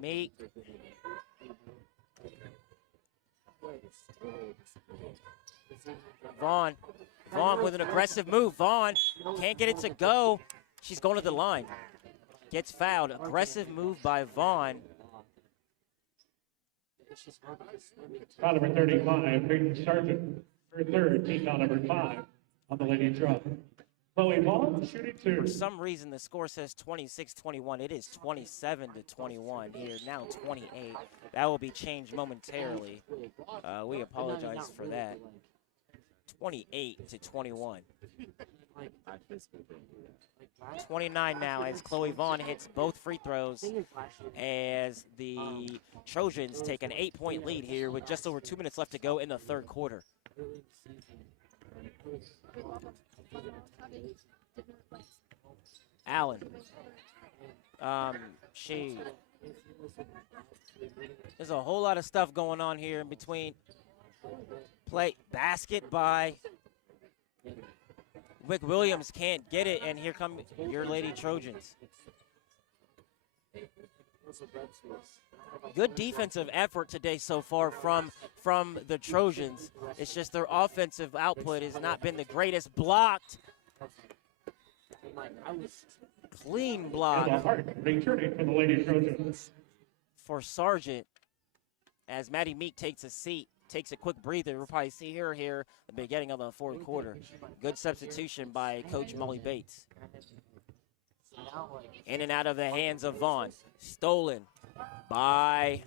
Meek. Vaughn with an aggressive move. Vaughn can't get it to go. She's going to the line. Gets fouled. Aggressive move by Vaughn. Foul number 35, Peyton Sargent. Her third, team foul number 5 on the ladies' draw. Chloe Ball shooting For 2. some reason, the score says 26-21. It is 27-21 here, now 28. That will be changed momentarily. We apologize for that. 28-21. 29 now as Chloe Vaughn hits both free throws as the Trojans take an 8-point lead here with just over 2 minutes left to go in the third quarter. Allen. There's a whole lot of stuff going on here in between. Play basket by Wick Williams, can't get it, and here come your Lady Trojans. Good defensive effort today so far from the Trojans. It's just their offensive output has not been the greatest. Blocked. Clean block Returning for the Lady Trojans. for Sargent as Maddie Meek takes a seat, takes a quick breather. We'll probably see her here at the beginning of the fourth quarter. Good substitution by Coach Molly Bates. In and out of the hands of Vaughn. Stolen by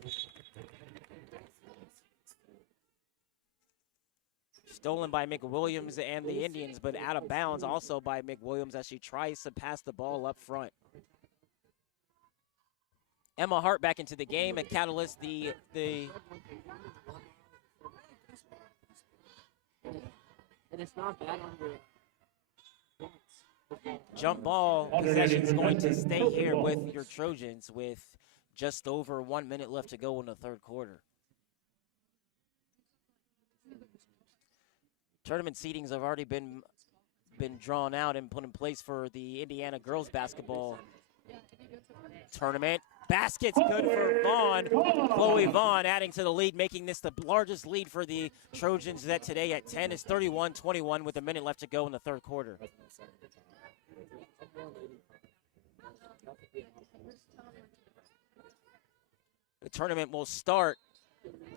McWilliams and the Indians, but out of bounds also by McWilliams as she tries to pass the ball up front. Emma Hart back into the game, a catalyst, the And it's not bad on your jump ball possession is going to stay here with your Trojans with just over 1 minute left to go in the third quarter. Tournament seedings have already been drawn out and put in place for the Indiana girls basketball tournament. Basket's good for Vaughn. Chloe Vaughn adding to the lead, making this the largest lead for the Trojans that today at 10 is 31-21 with a minute left to go in the third quarter. The tournament will start.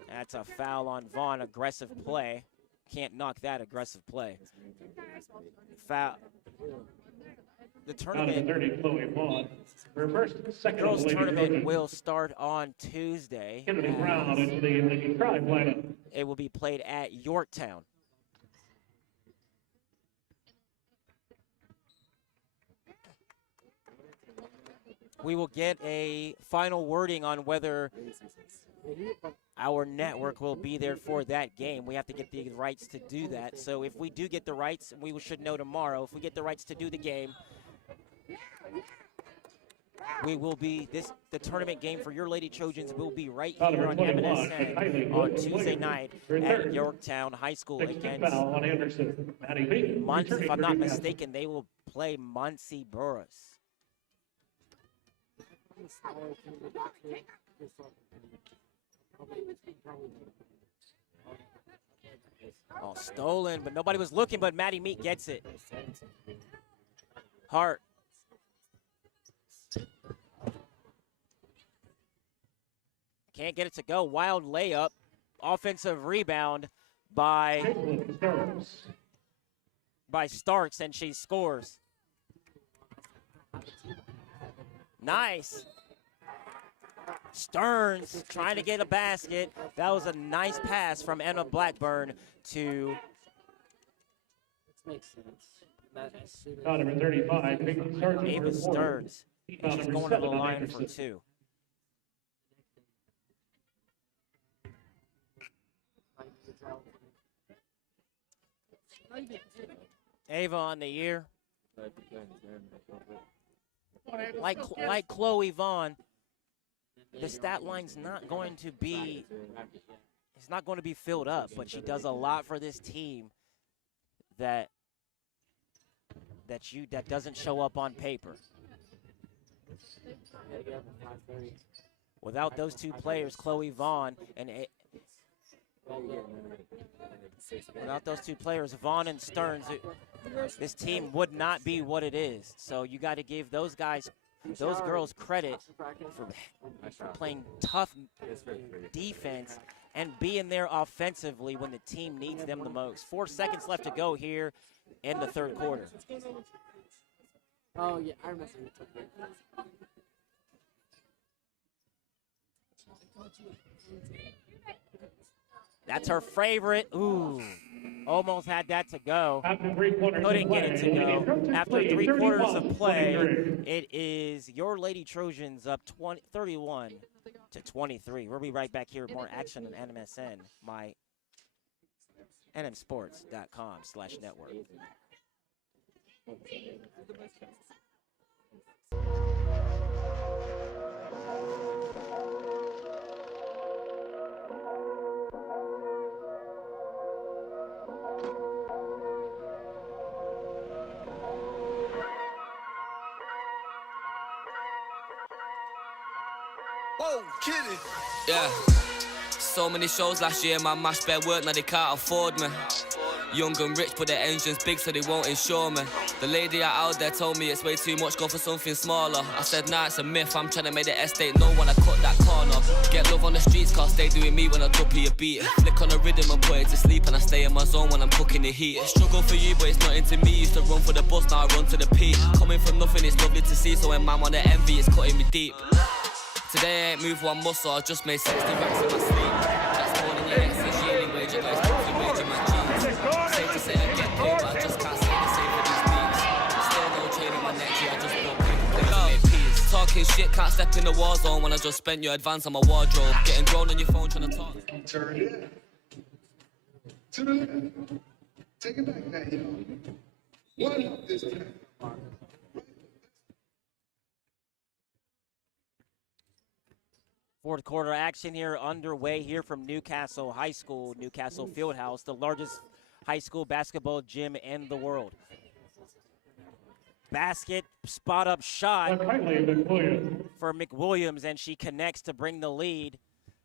That's a foul on Vaughn, aggressive play. Can't knock that aggressive play. Foul. The tournament, girls tournament will start on Tuesday. It will be played at Yorktown. We will get a final wording on whether our network will be there for that game. We have to get the rights to do that. So if we do get the rights, we should know tomorrow. If we get the rights to do the game, we will be the tournament game for your Lady Trojans will be right here on MNSN on Tuesday night at Yorktown High School against Muncie. If I'm not mistaken, they will play Muncie Burris. Oh, stolen, but nobody was looking, but Maddie Meek gets it. Hart. Can't get it to go. Wild layup. Offensive rebound by Starks, and she scores. Nice. Stearns trying to get a basket. That was a nice pass from Emma Blackburn to number 35, Ava Stearns. And she's going to the line for two. Ava on the year. Like Chloe Vaughn, the stat line's not going to be filled up, but she does a lot for this team that doesn't show up on paper. Without those two players, Chloe Vaughn and Vaughn and Stearns, this team would not be what it is. So you got to give those girls credit for playing tough defense and being there offensively when the team needs them the most. 4 seconds left to go here in the third quarter. Oh, yeah, I remember you took it. That's her favorite. Ooh, almost had that to go. After 3 quarters Couldn't of get it to play, go. Lady Trojans After lead 3 quarters of 31-23. play, it is your Lady Trojans up 31 to 23. We'll be right back here with more action on NMSN, my nmsports.com/network. Whoa, kitty. Yeah. So many shows last year, my mash bare work, now they can't afford me. Young and rich, but their engine's big, so they won't insure me. The lady out there told me it's way too much, go for something smaller. I said, nah, it's a myth, I'm trying to make the estate know when I cut that corner. Get love on the streets, cause they doing me when I drop you a beat. Flick on the rhythm and put it to sleep, and I stay in my zone when I'm cooking the heat. Struggle for you, but it's nothing to me. Used to run for the bus, now I run to the peak. Coming from nothing, it's lovely to see, so when man wanna envy, it's cutting me deep. Today I ain't moved one muscle, I just made 60 racks in my sleep. That's more than your ex's yearly wage, and it's monthly wage in my jeans. Safe to say I get paid, but I just can't say the same for these beats. Still no chain on my neck, yeah, I just broke paper to make peace. Talking shit, can't step in the war zone when I just spent your advance on my wardrobe. Getting drawn on your phone trying to talk. Turn it to the left. Take it back now, y'all. One up this time. Fourth quarter action here underway here from Newcastle High School, Newcastle Fieldhouse, the largest high school basketball gym in the world. Basket, spot up shot for McWilliams, and she connects to bring the lead,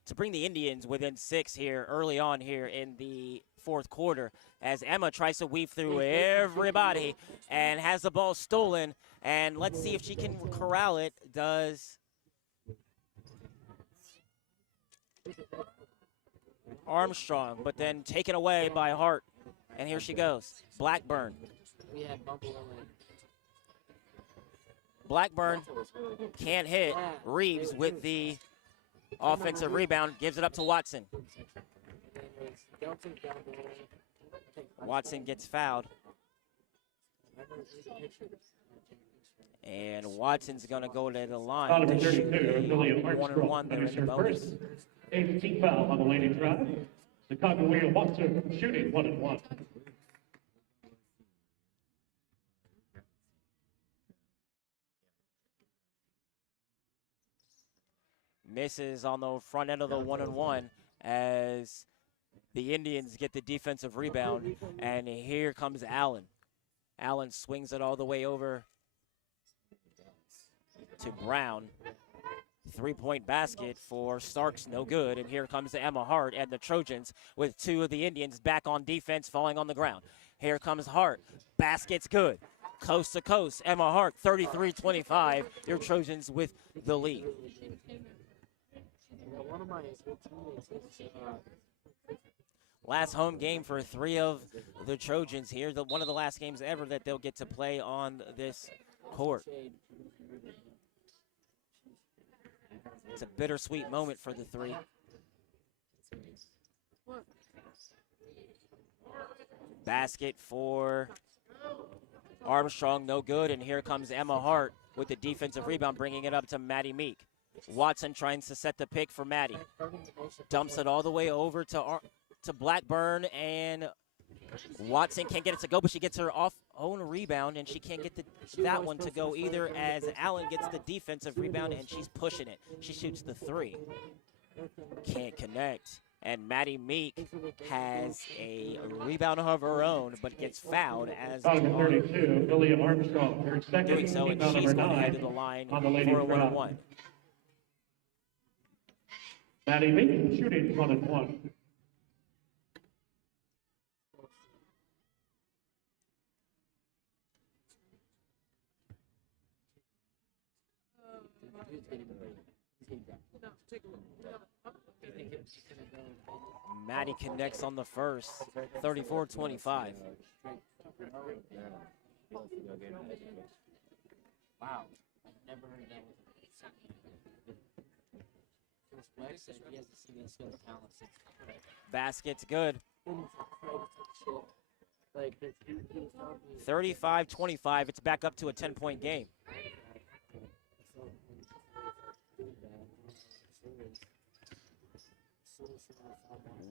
to bring the Indians within 6 here early on here in the fourth quarter, as Emma tries to weave through everybody and has the ball stolen, and let's see if she can corral it. Does Armstrong, but then taken away by Hart. And here she goes. Blackburn. We had Bumble and Blackburn can't hit. Reeves with the offensive rebound, gives it up to Watson. Watson gets fouled. And Watson's going to go to the line to shoot a 1-and-1 there in the bonus. 18th foul on the Lady Drive. Chicago Wheel Watson shooting 1-and-1. Misses on the front end of the 1-and-1 as the Indians get the defensive rebound. And here comes Allen. Allen swings it all the way over to Brown. 3-point basket for Starks, no good. And here comes Emma Hart and the Trojans with 2 of the Indians back on defense, falling on the ground. Here comes Hart. Basket's good. Coast to coast. Emma Hart, 33-25. Your Trojans with the lead. one of my teammates Last home game for 3 of the Trojans here. One of the last games ever that they'll get to play on this court. It's a bittersweet moment for the 3. Basket for Armstrong, no good. And here comes Emma Hart with the defensive rebound, bringing it up to Maddie Meek. Watson trying to set the pick for Maddie. Dumps it all the way over to Blackburn, and Watson can't get it to go, but she gets her own rebound, and she can't get that one to go either, as Allen gets the defensive rebound, and she's pushing it. She shoots the 3. Can't connect. And Maddie Meek has a rebound of her own, but gets fouled as Foul number 32, Billy Armstrong. Her second doing so, and foul she's number going to 9 head to the line on for the Lady a Drive. 1-on-1. Maddie Meek shooting 1-and-1. Maddie connects on the first, 34-25. Wow, I've never heard that one. Wes said he hasn't seen this kind of talent since. Basket's good. Like, he was telling me. 35-25. It's back up to a 10-point game.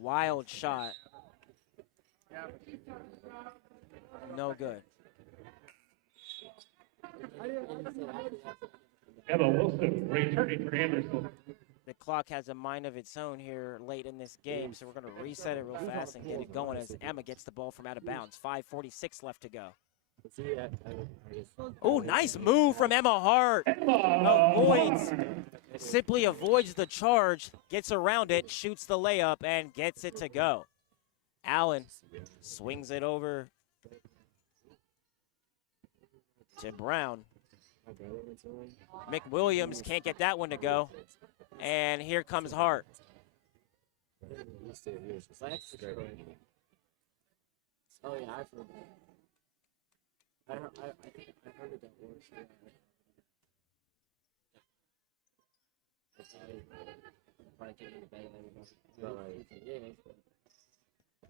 Wild shot. No good. Emma Wilson returning for Anderson. The clock has a mind of its own here late in this game, so we're going to reset it real fast and get it going as Emma gets the ball from out of bounds. 5:46 left to go. Oh, nice move from Emma Hart. Simply avoids the charge, gets around it, shoots the layup, and gets it to go. Allen swings it over to Brown. McWilliams can't get that one to go. And here comes Hart. Oh, yeah, I've heard that. I heard it that works.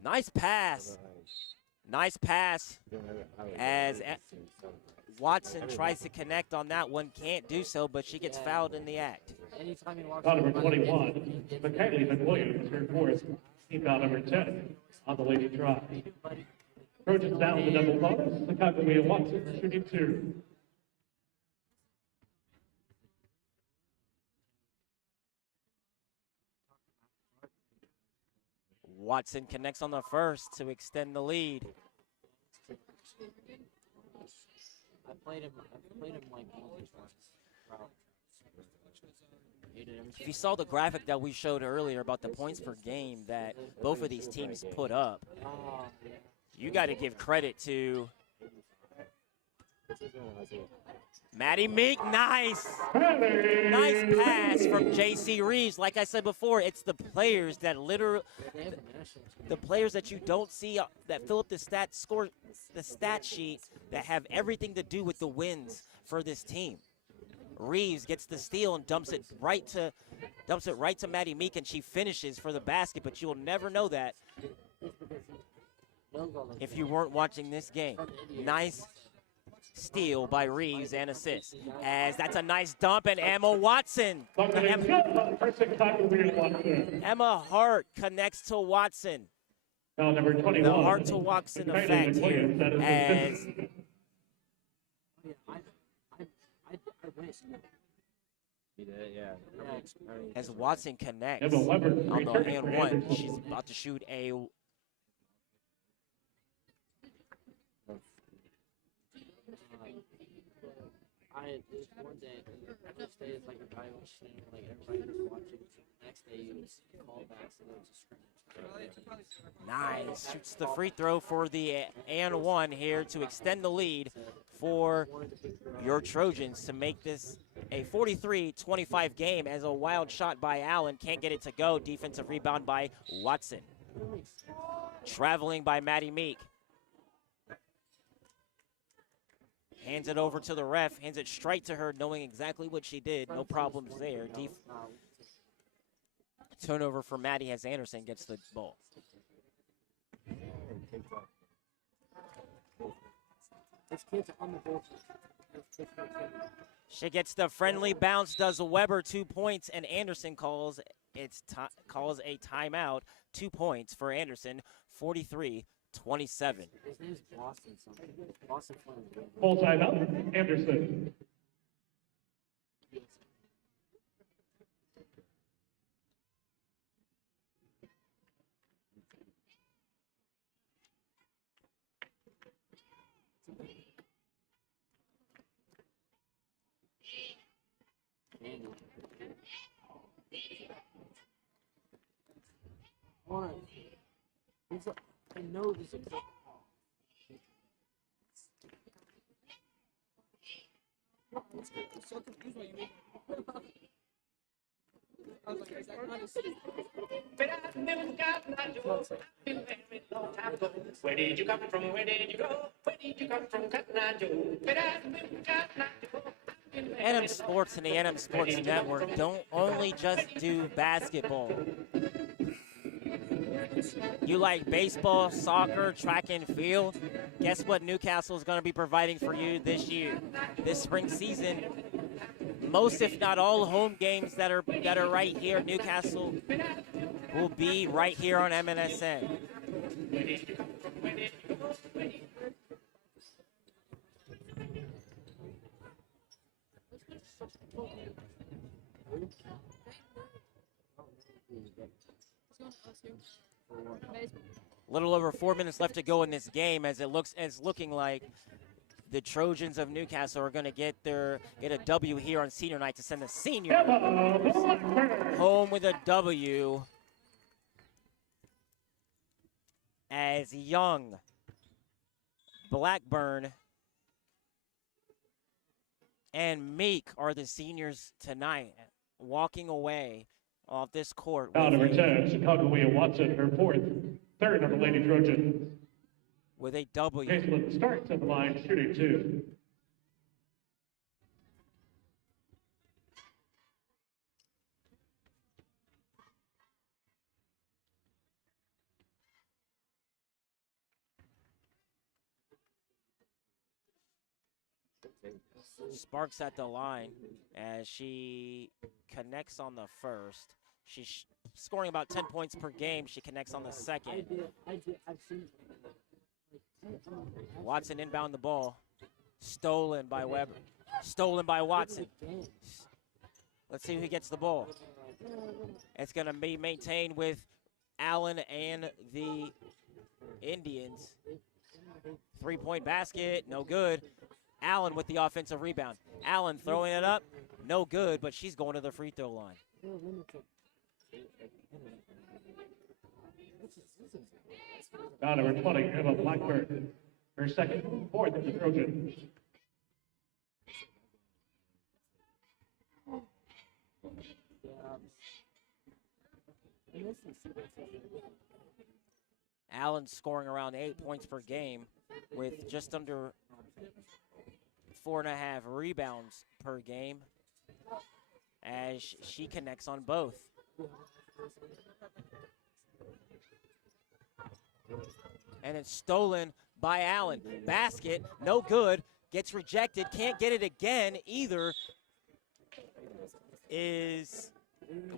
Nice pass. Nice pass as Watson tries to connect on that one. Can't do so, but she gets fouled in the act. Foul number 21, McKinley McWilliams, her fourth. Team foul number 10 on the Lady Tribe. Trojans down with the double bonus. Chicago Watson shooting 2. Watson connects on the first to extend the lead. I played him like once. If you saw the graphic that we showed earlier about the points per game that both of these teams put up, you got to give credit to Maddie Meek. Nice pass from J.C. Reeves. Like I said before, it's the players that the players that you don't see that fill up the stat sheet that have everything to do with the wins for this team. Reeves gets the steal and dumps it right to Maddie Meek, and she finishes for the basket, but you will never know that if you weren't watching this game. Nice steal by Reeves and assist, as that's a nice dump, and Emma Hart connects to Watson. Foul number 21. The Hart to Watson effect here as as Watson connects on the and one. She's about to shoot a there's one day, first day is like a guy was sitting, like everybody was watching. Next day he was called back, so there was a scrimmage. nice. Shoots the free throw for the and one here to extend the lead for your Trojans to make this a 43-25 game, as a wild shot by Allen can't get it to go. Defensive rebound by Watson. Traveling by Maddie Meek. Hands it over to the ref, hands it straight to her, knowing exactly what she did. No problems there. Turnover for Maddie as Anderson gets the ball. She gets the friendly bounce, does Weber 2 points, and Anderson calls a timeout. 2 points for Anderson, 43-27. His name's Boston something. Boston Flame. Full timeout, Anderson. One. I know this is. I'm so confused why you Where did you come from? Where did you go? Where did you come from, Cotton Eye Joe? NM Sports and the NM Sports Network don't only just do basketball. You like baseball, soccer, track and field? Guess what Newcastle is going to be providing for you this year, this spring season? Most, if not all, home games that are right here at Newcastle will be right here on MNSN. Little over 4 minutes left to go in this game, as it's looking like the Trojans of Newcastle are going to get a W here on senior night to send the senior home with a W, as young Blackburn and Meek are the seniors tonight, walking away off this court. Foul number 10, Chicago Leah Watson, her third of the Lady Trojans. With a W. Baseline starts at the line, shooting 2. Sparks at the line as she connects on the first. She's scoring about 10 points per game. She connects on the second. I've seen Watson inbound the ball. Stolen by Weber. Stolen by Watson. Let's see who gets the ball. It's going to be maintained with Allen and the Indians. 3-point basket, no good. Allen with the offensive rebound. Allen throwing it up, no good, but she's going to the free throw line. Foul number 20, Emma Blackburn, her fourth of the Trojans. Allen scoring around 8 points per game with just under 4.5 rebounds per game as she connects on both. And it's stolen by Allen. Basket, no good, gets rejected, can't get it again either. Is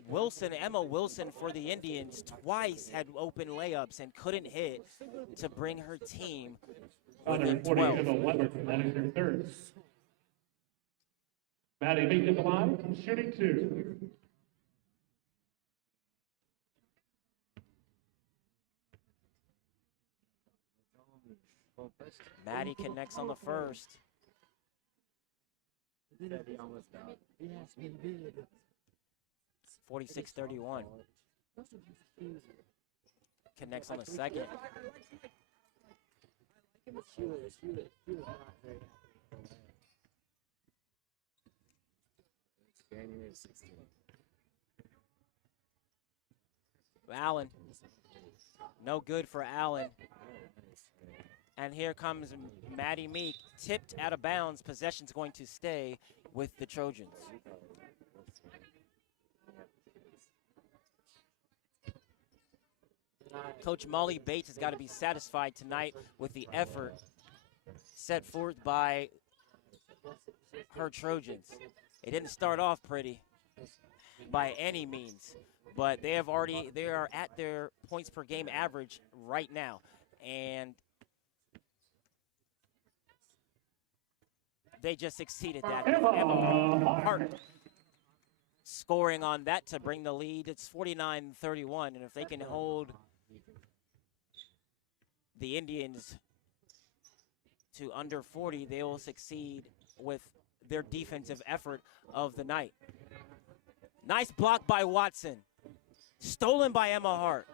Wilson, Emma Wilson for the Indians, twice had open layups and couldn't hit to bring her team within 12. Emma Weber, that is her third. Maddie Meek at the line, shooting 2. Maddie connects on the first. 46-31. Connects on the second. Allen. No good for Allen. And here comes Maddie Meek, tipped out of bounds. Possession's going to stay with the Trojans. Coach Molly Bates has got to be satisfied tonight with the effort set forth by her Trojans. It didn't start off pretty by any means, but they are at their points per game average right now. And they just exceeded that. Emma Hart scoring on that to bring the lead. It's 49-31, and if they can hold the Indians to under 40, they will succeed with their defensive effort of the night. Nice block by Watson. Stolen by Emma Hart.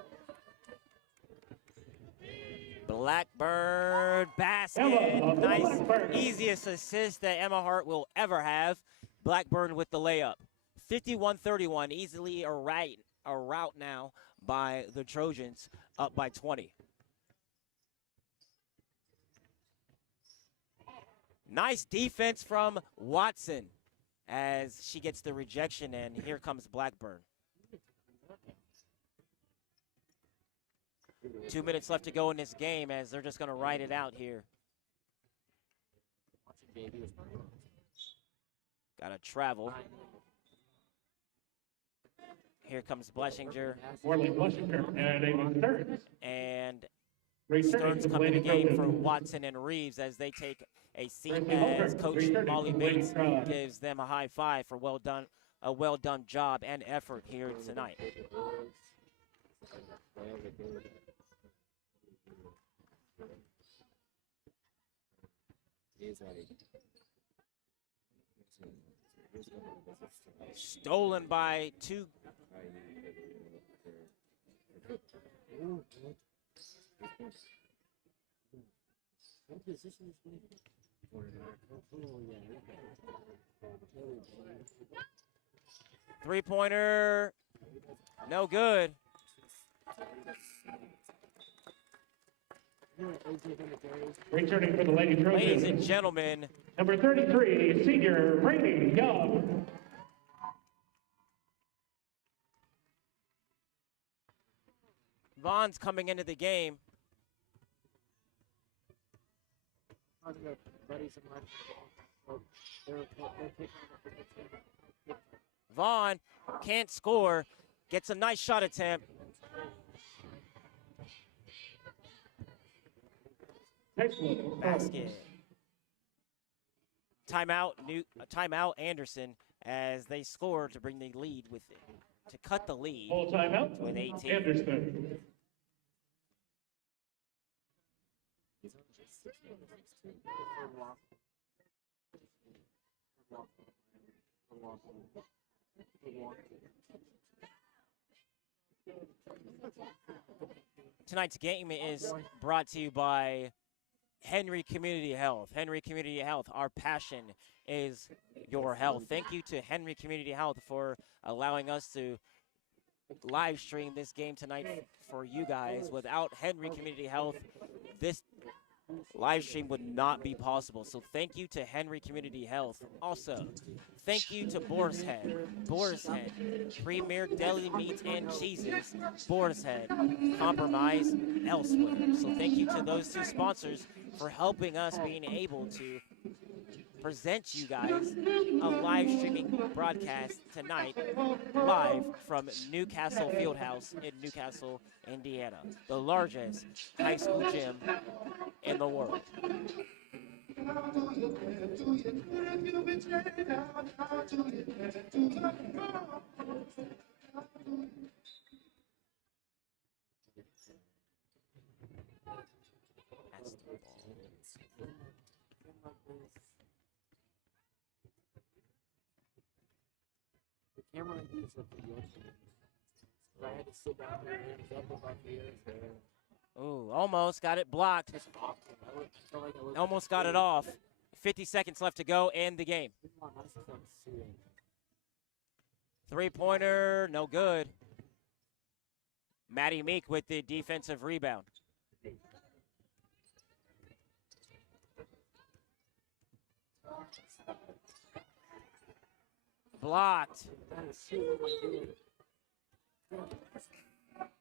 Blackbird basket. Nice, easiest assist that Emma Hart will ever have. Blackburn with the layup. 51-31, easily a route now by the Trojans, up by 20. Nice defense from Watson as she gets the rejection, and here comes Blackburn. 2 minutes left to go in this game as they're just going to ride it out here. Got to travel. Here comes Bleshinger. Morley Bleshinger and Amy Stearns. And Returning Stearns to the come in the Lady game for Trojans. Watson and Reeves as they take a seat Returning as Coach Molly to the Lady Bates Trojans. gives them a high five for a well done job and effort here tonight. Stolen by two. Three-pointer, no good. Returning for the Lady Trojans. Ladies and gentlemen, Number 33, senior Brady Young. Vaughn's coming into the game. Vaughn can't score, gets a nice shot attempt. Basket. Timeout Anderson as they score to bring the lead to cut the lead Full timeout. with 18. Anderson. Tonight's game is brought to you by Henry Community Health. Henry Community Health, our passion is your health. Thank you to Henry Community Health for allowing us to live stream this game tonight for you guys. Without Henry Community Health, this live stream would not be possible. So thank you to Henry Community Health. Also, thank you to Boar's Head. Boar's Head, premier deli meats and cheeses. Boar's Head, compromise elsewhere. So thank you to those two sponsors for helping us being able to present you guys a live streaming broadcast tonight, live from Newcastle Fieldhouse in Newcastle, Indiana, the largest high school gym in the world. That's the ball. Camera is up to you. I had to sit down there and example my fears. Ooh, almost got it blocked. Almost got it off. 50 seconds left to go in the game. Three-pointer, no good. Maddie Meek with the defensive rebound. Blocked.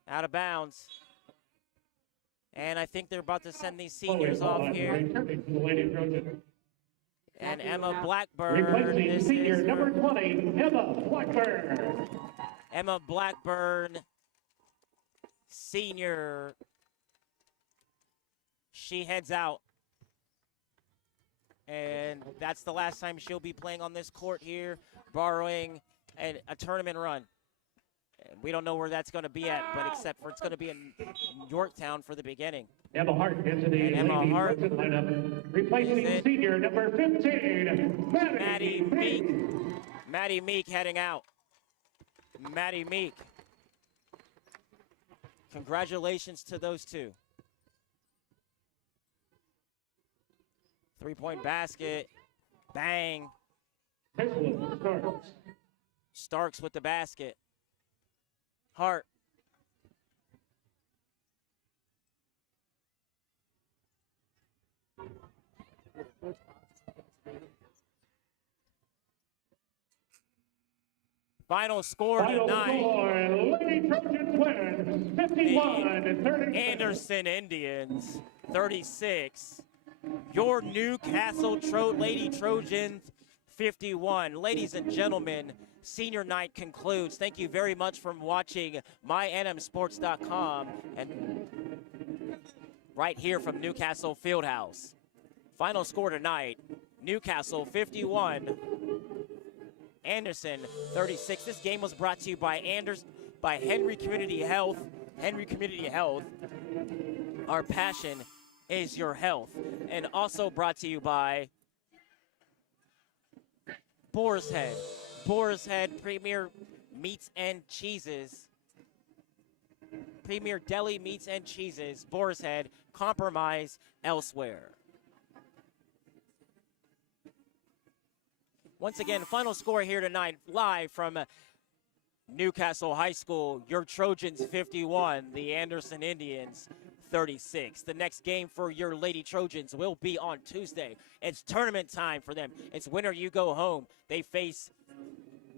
Out of bounds. And I think they're about to send these seniors off here. And Emma Blackburn. Replacing This senior is number 20, Emma Blackburn. Emma Blackburn, senior. She heads out. And that's the last time she'll be playing on this court here, borrowing a tournament run. We don't know where that's going to be at, but except for it's going to be in Yorktown for the beginning. Emma Hart into the And Emma ladies' Hart lineup, replacing is it. senior number 15, Maddie Meek. Maddie Meek heading out. Maddie Meek. Congratulations to those two. Three-point basket. Bang. Tesla starts. Starks with the basket. Hart. Final score Final tonight. score, Lady Trojans win 51-36. Anderson Indians 36. Your Newcastle Lady Trojans 51. Ladies and gentlemen, senior night concludes. Thank you very much for watching mynmsports.com and right here from Newcastle Fieldhouse. Final score tonight, Newcastle 51, Anderson 36. This game was brought to you by Henry Community Health. Henry Community Health. Our passion is your health. And also brought to you by Boar's Head. Boar's Head Premier Meats and Cheeses. Premier Deli Meats and Cheeses. Boar's Head. Compromise elsewhere. Once again, final score here tonight, live from Newcastle High School. Your Trojans 51, the Anderson Indians 36. The next game for your Lady Trojans will be on Tuesday. It's tournament time for them. It's winner you go home. They face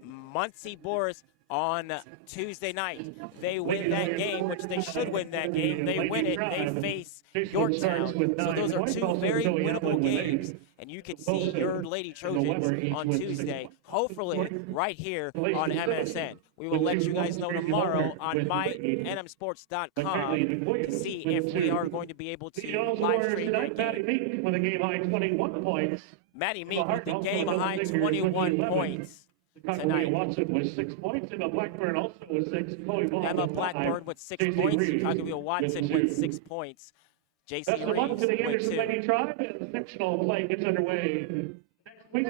Muncie Boris on Tuesday night. They win that game, which they should win that game. They win it, they face Yorktown. So those are two very winnable games. And you can see your Lady Trojans on Tuesday, hopefully right here on MSN. We will let you guys know tomorrow on mynmsports.com to see if we are going to be able to live stream that game. With a game high 21 points. Maddie Meek with the game high 21 points. Tonight. Watson with 6 points. Emma Blackburn also with 6. Emma Blackburn with 6 points. Chicago Watson with 6 points. JC That's the month Reeves to the with Anderson 2. Lady Tribe, and the sectional play gets underway next week.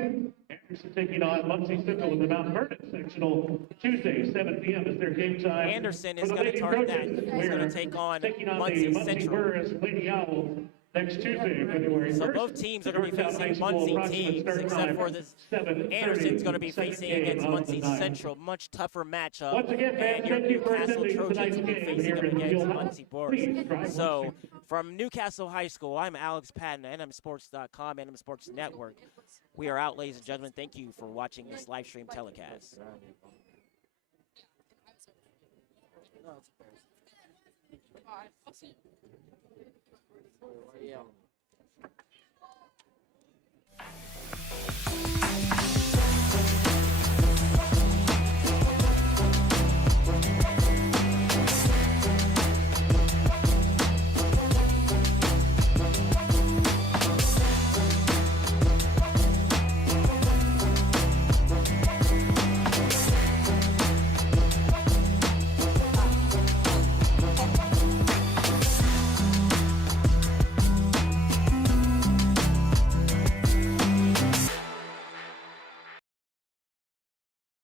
Anderson taking on Muncie Central in the Mount Vernon sectional Tuesday, 7 p.m. is their game time. Anderson is going to target that. He's going to take on Muncie Central. Burris Lady Owls next Tuesday, February 1st. So both teams are going to be facing Muncie teams, except for this. Anderson's going to be facing against Muncie Central, much tougher matchup. Once again, fans, And your thank you for Newcastle attending Trojans tonight's will be game facing here them in against Fieldhouse. Muncie Boris. So from Newcastle High School, I'm Alex Patton, nmsports.com, NM Sports Network. We are out, ladies and gentlemen. Thank you for watching this live stream telecast. No, it's embarrassing. I'll see you. Yeah.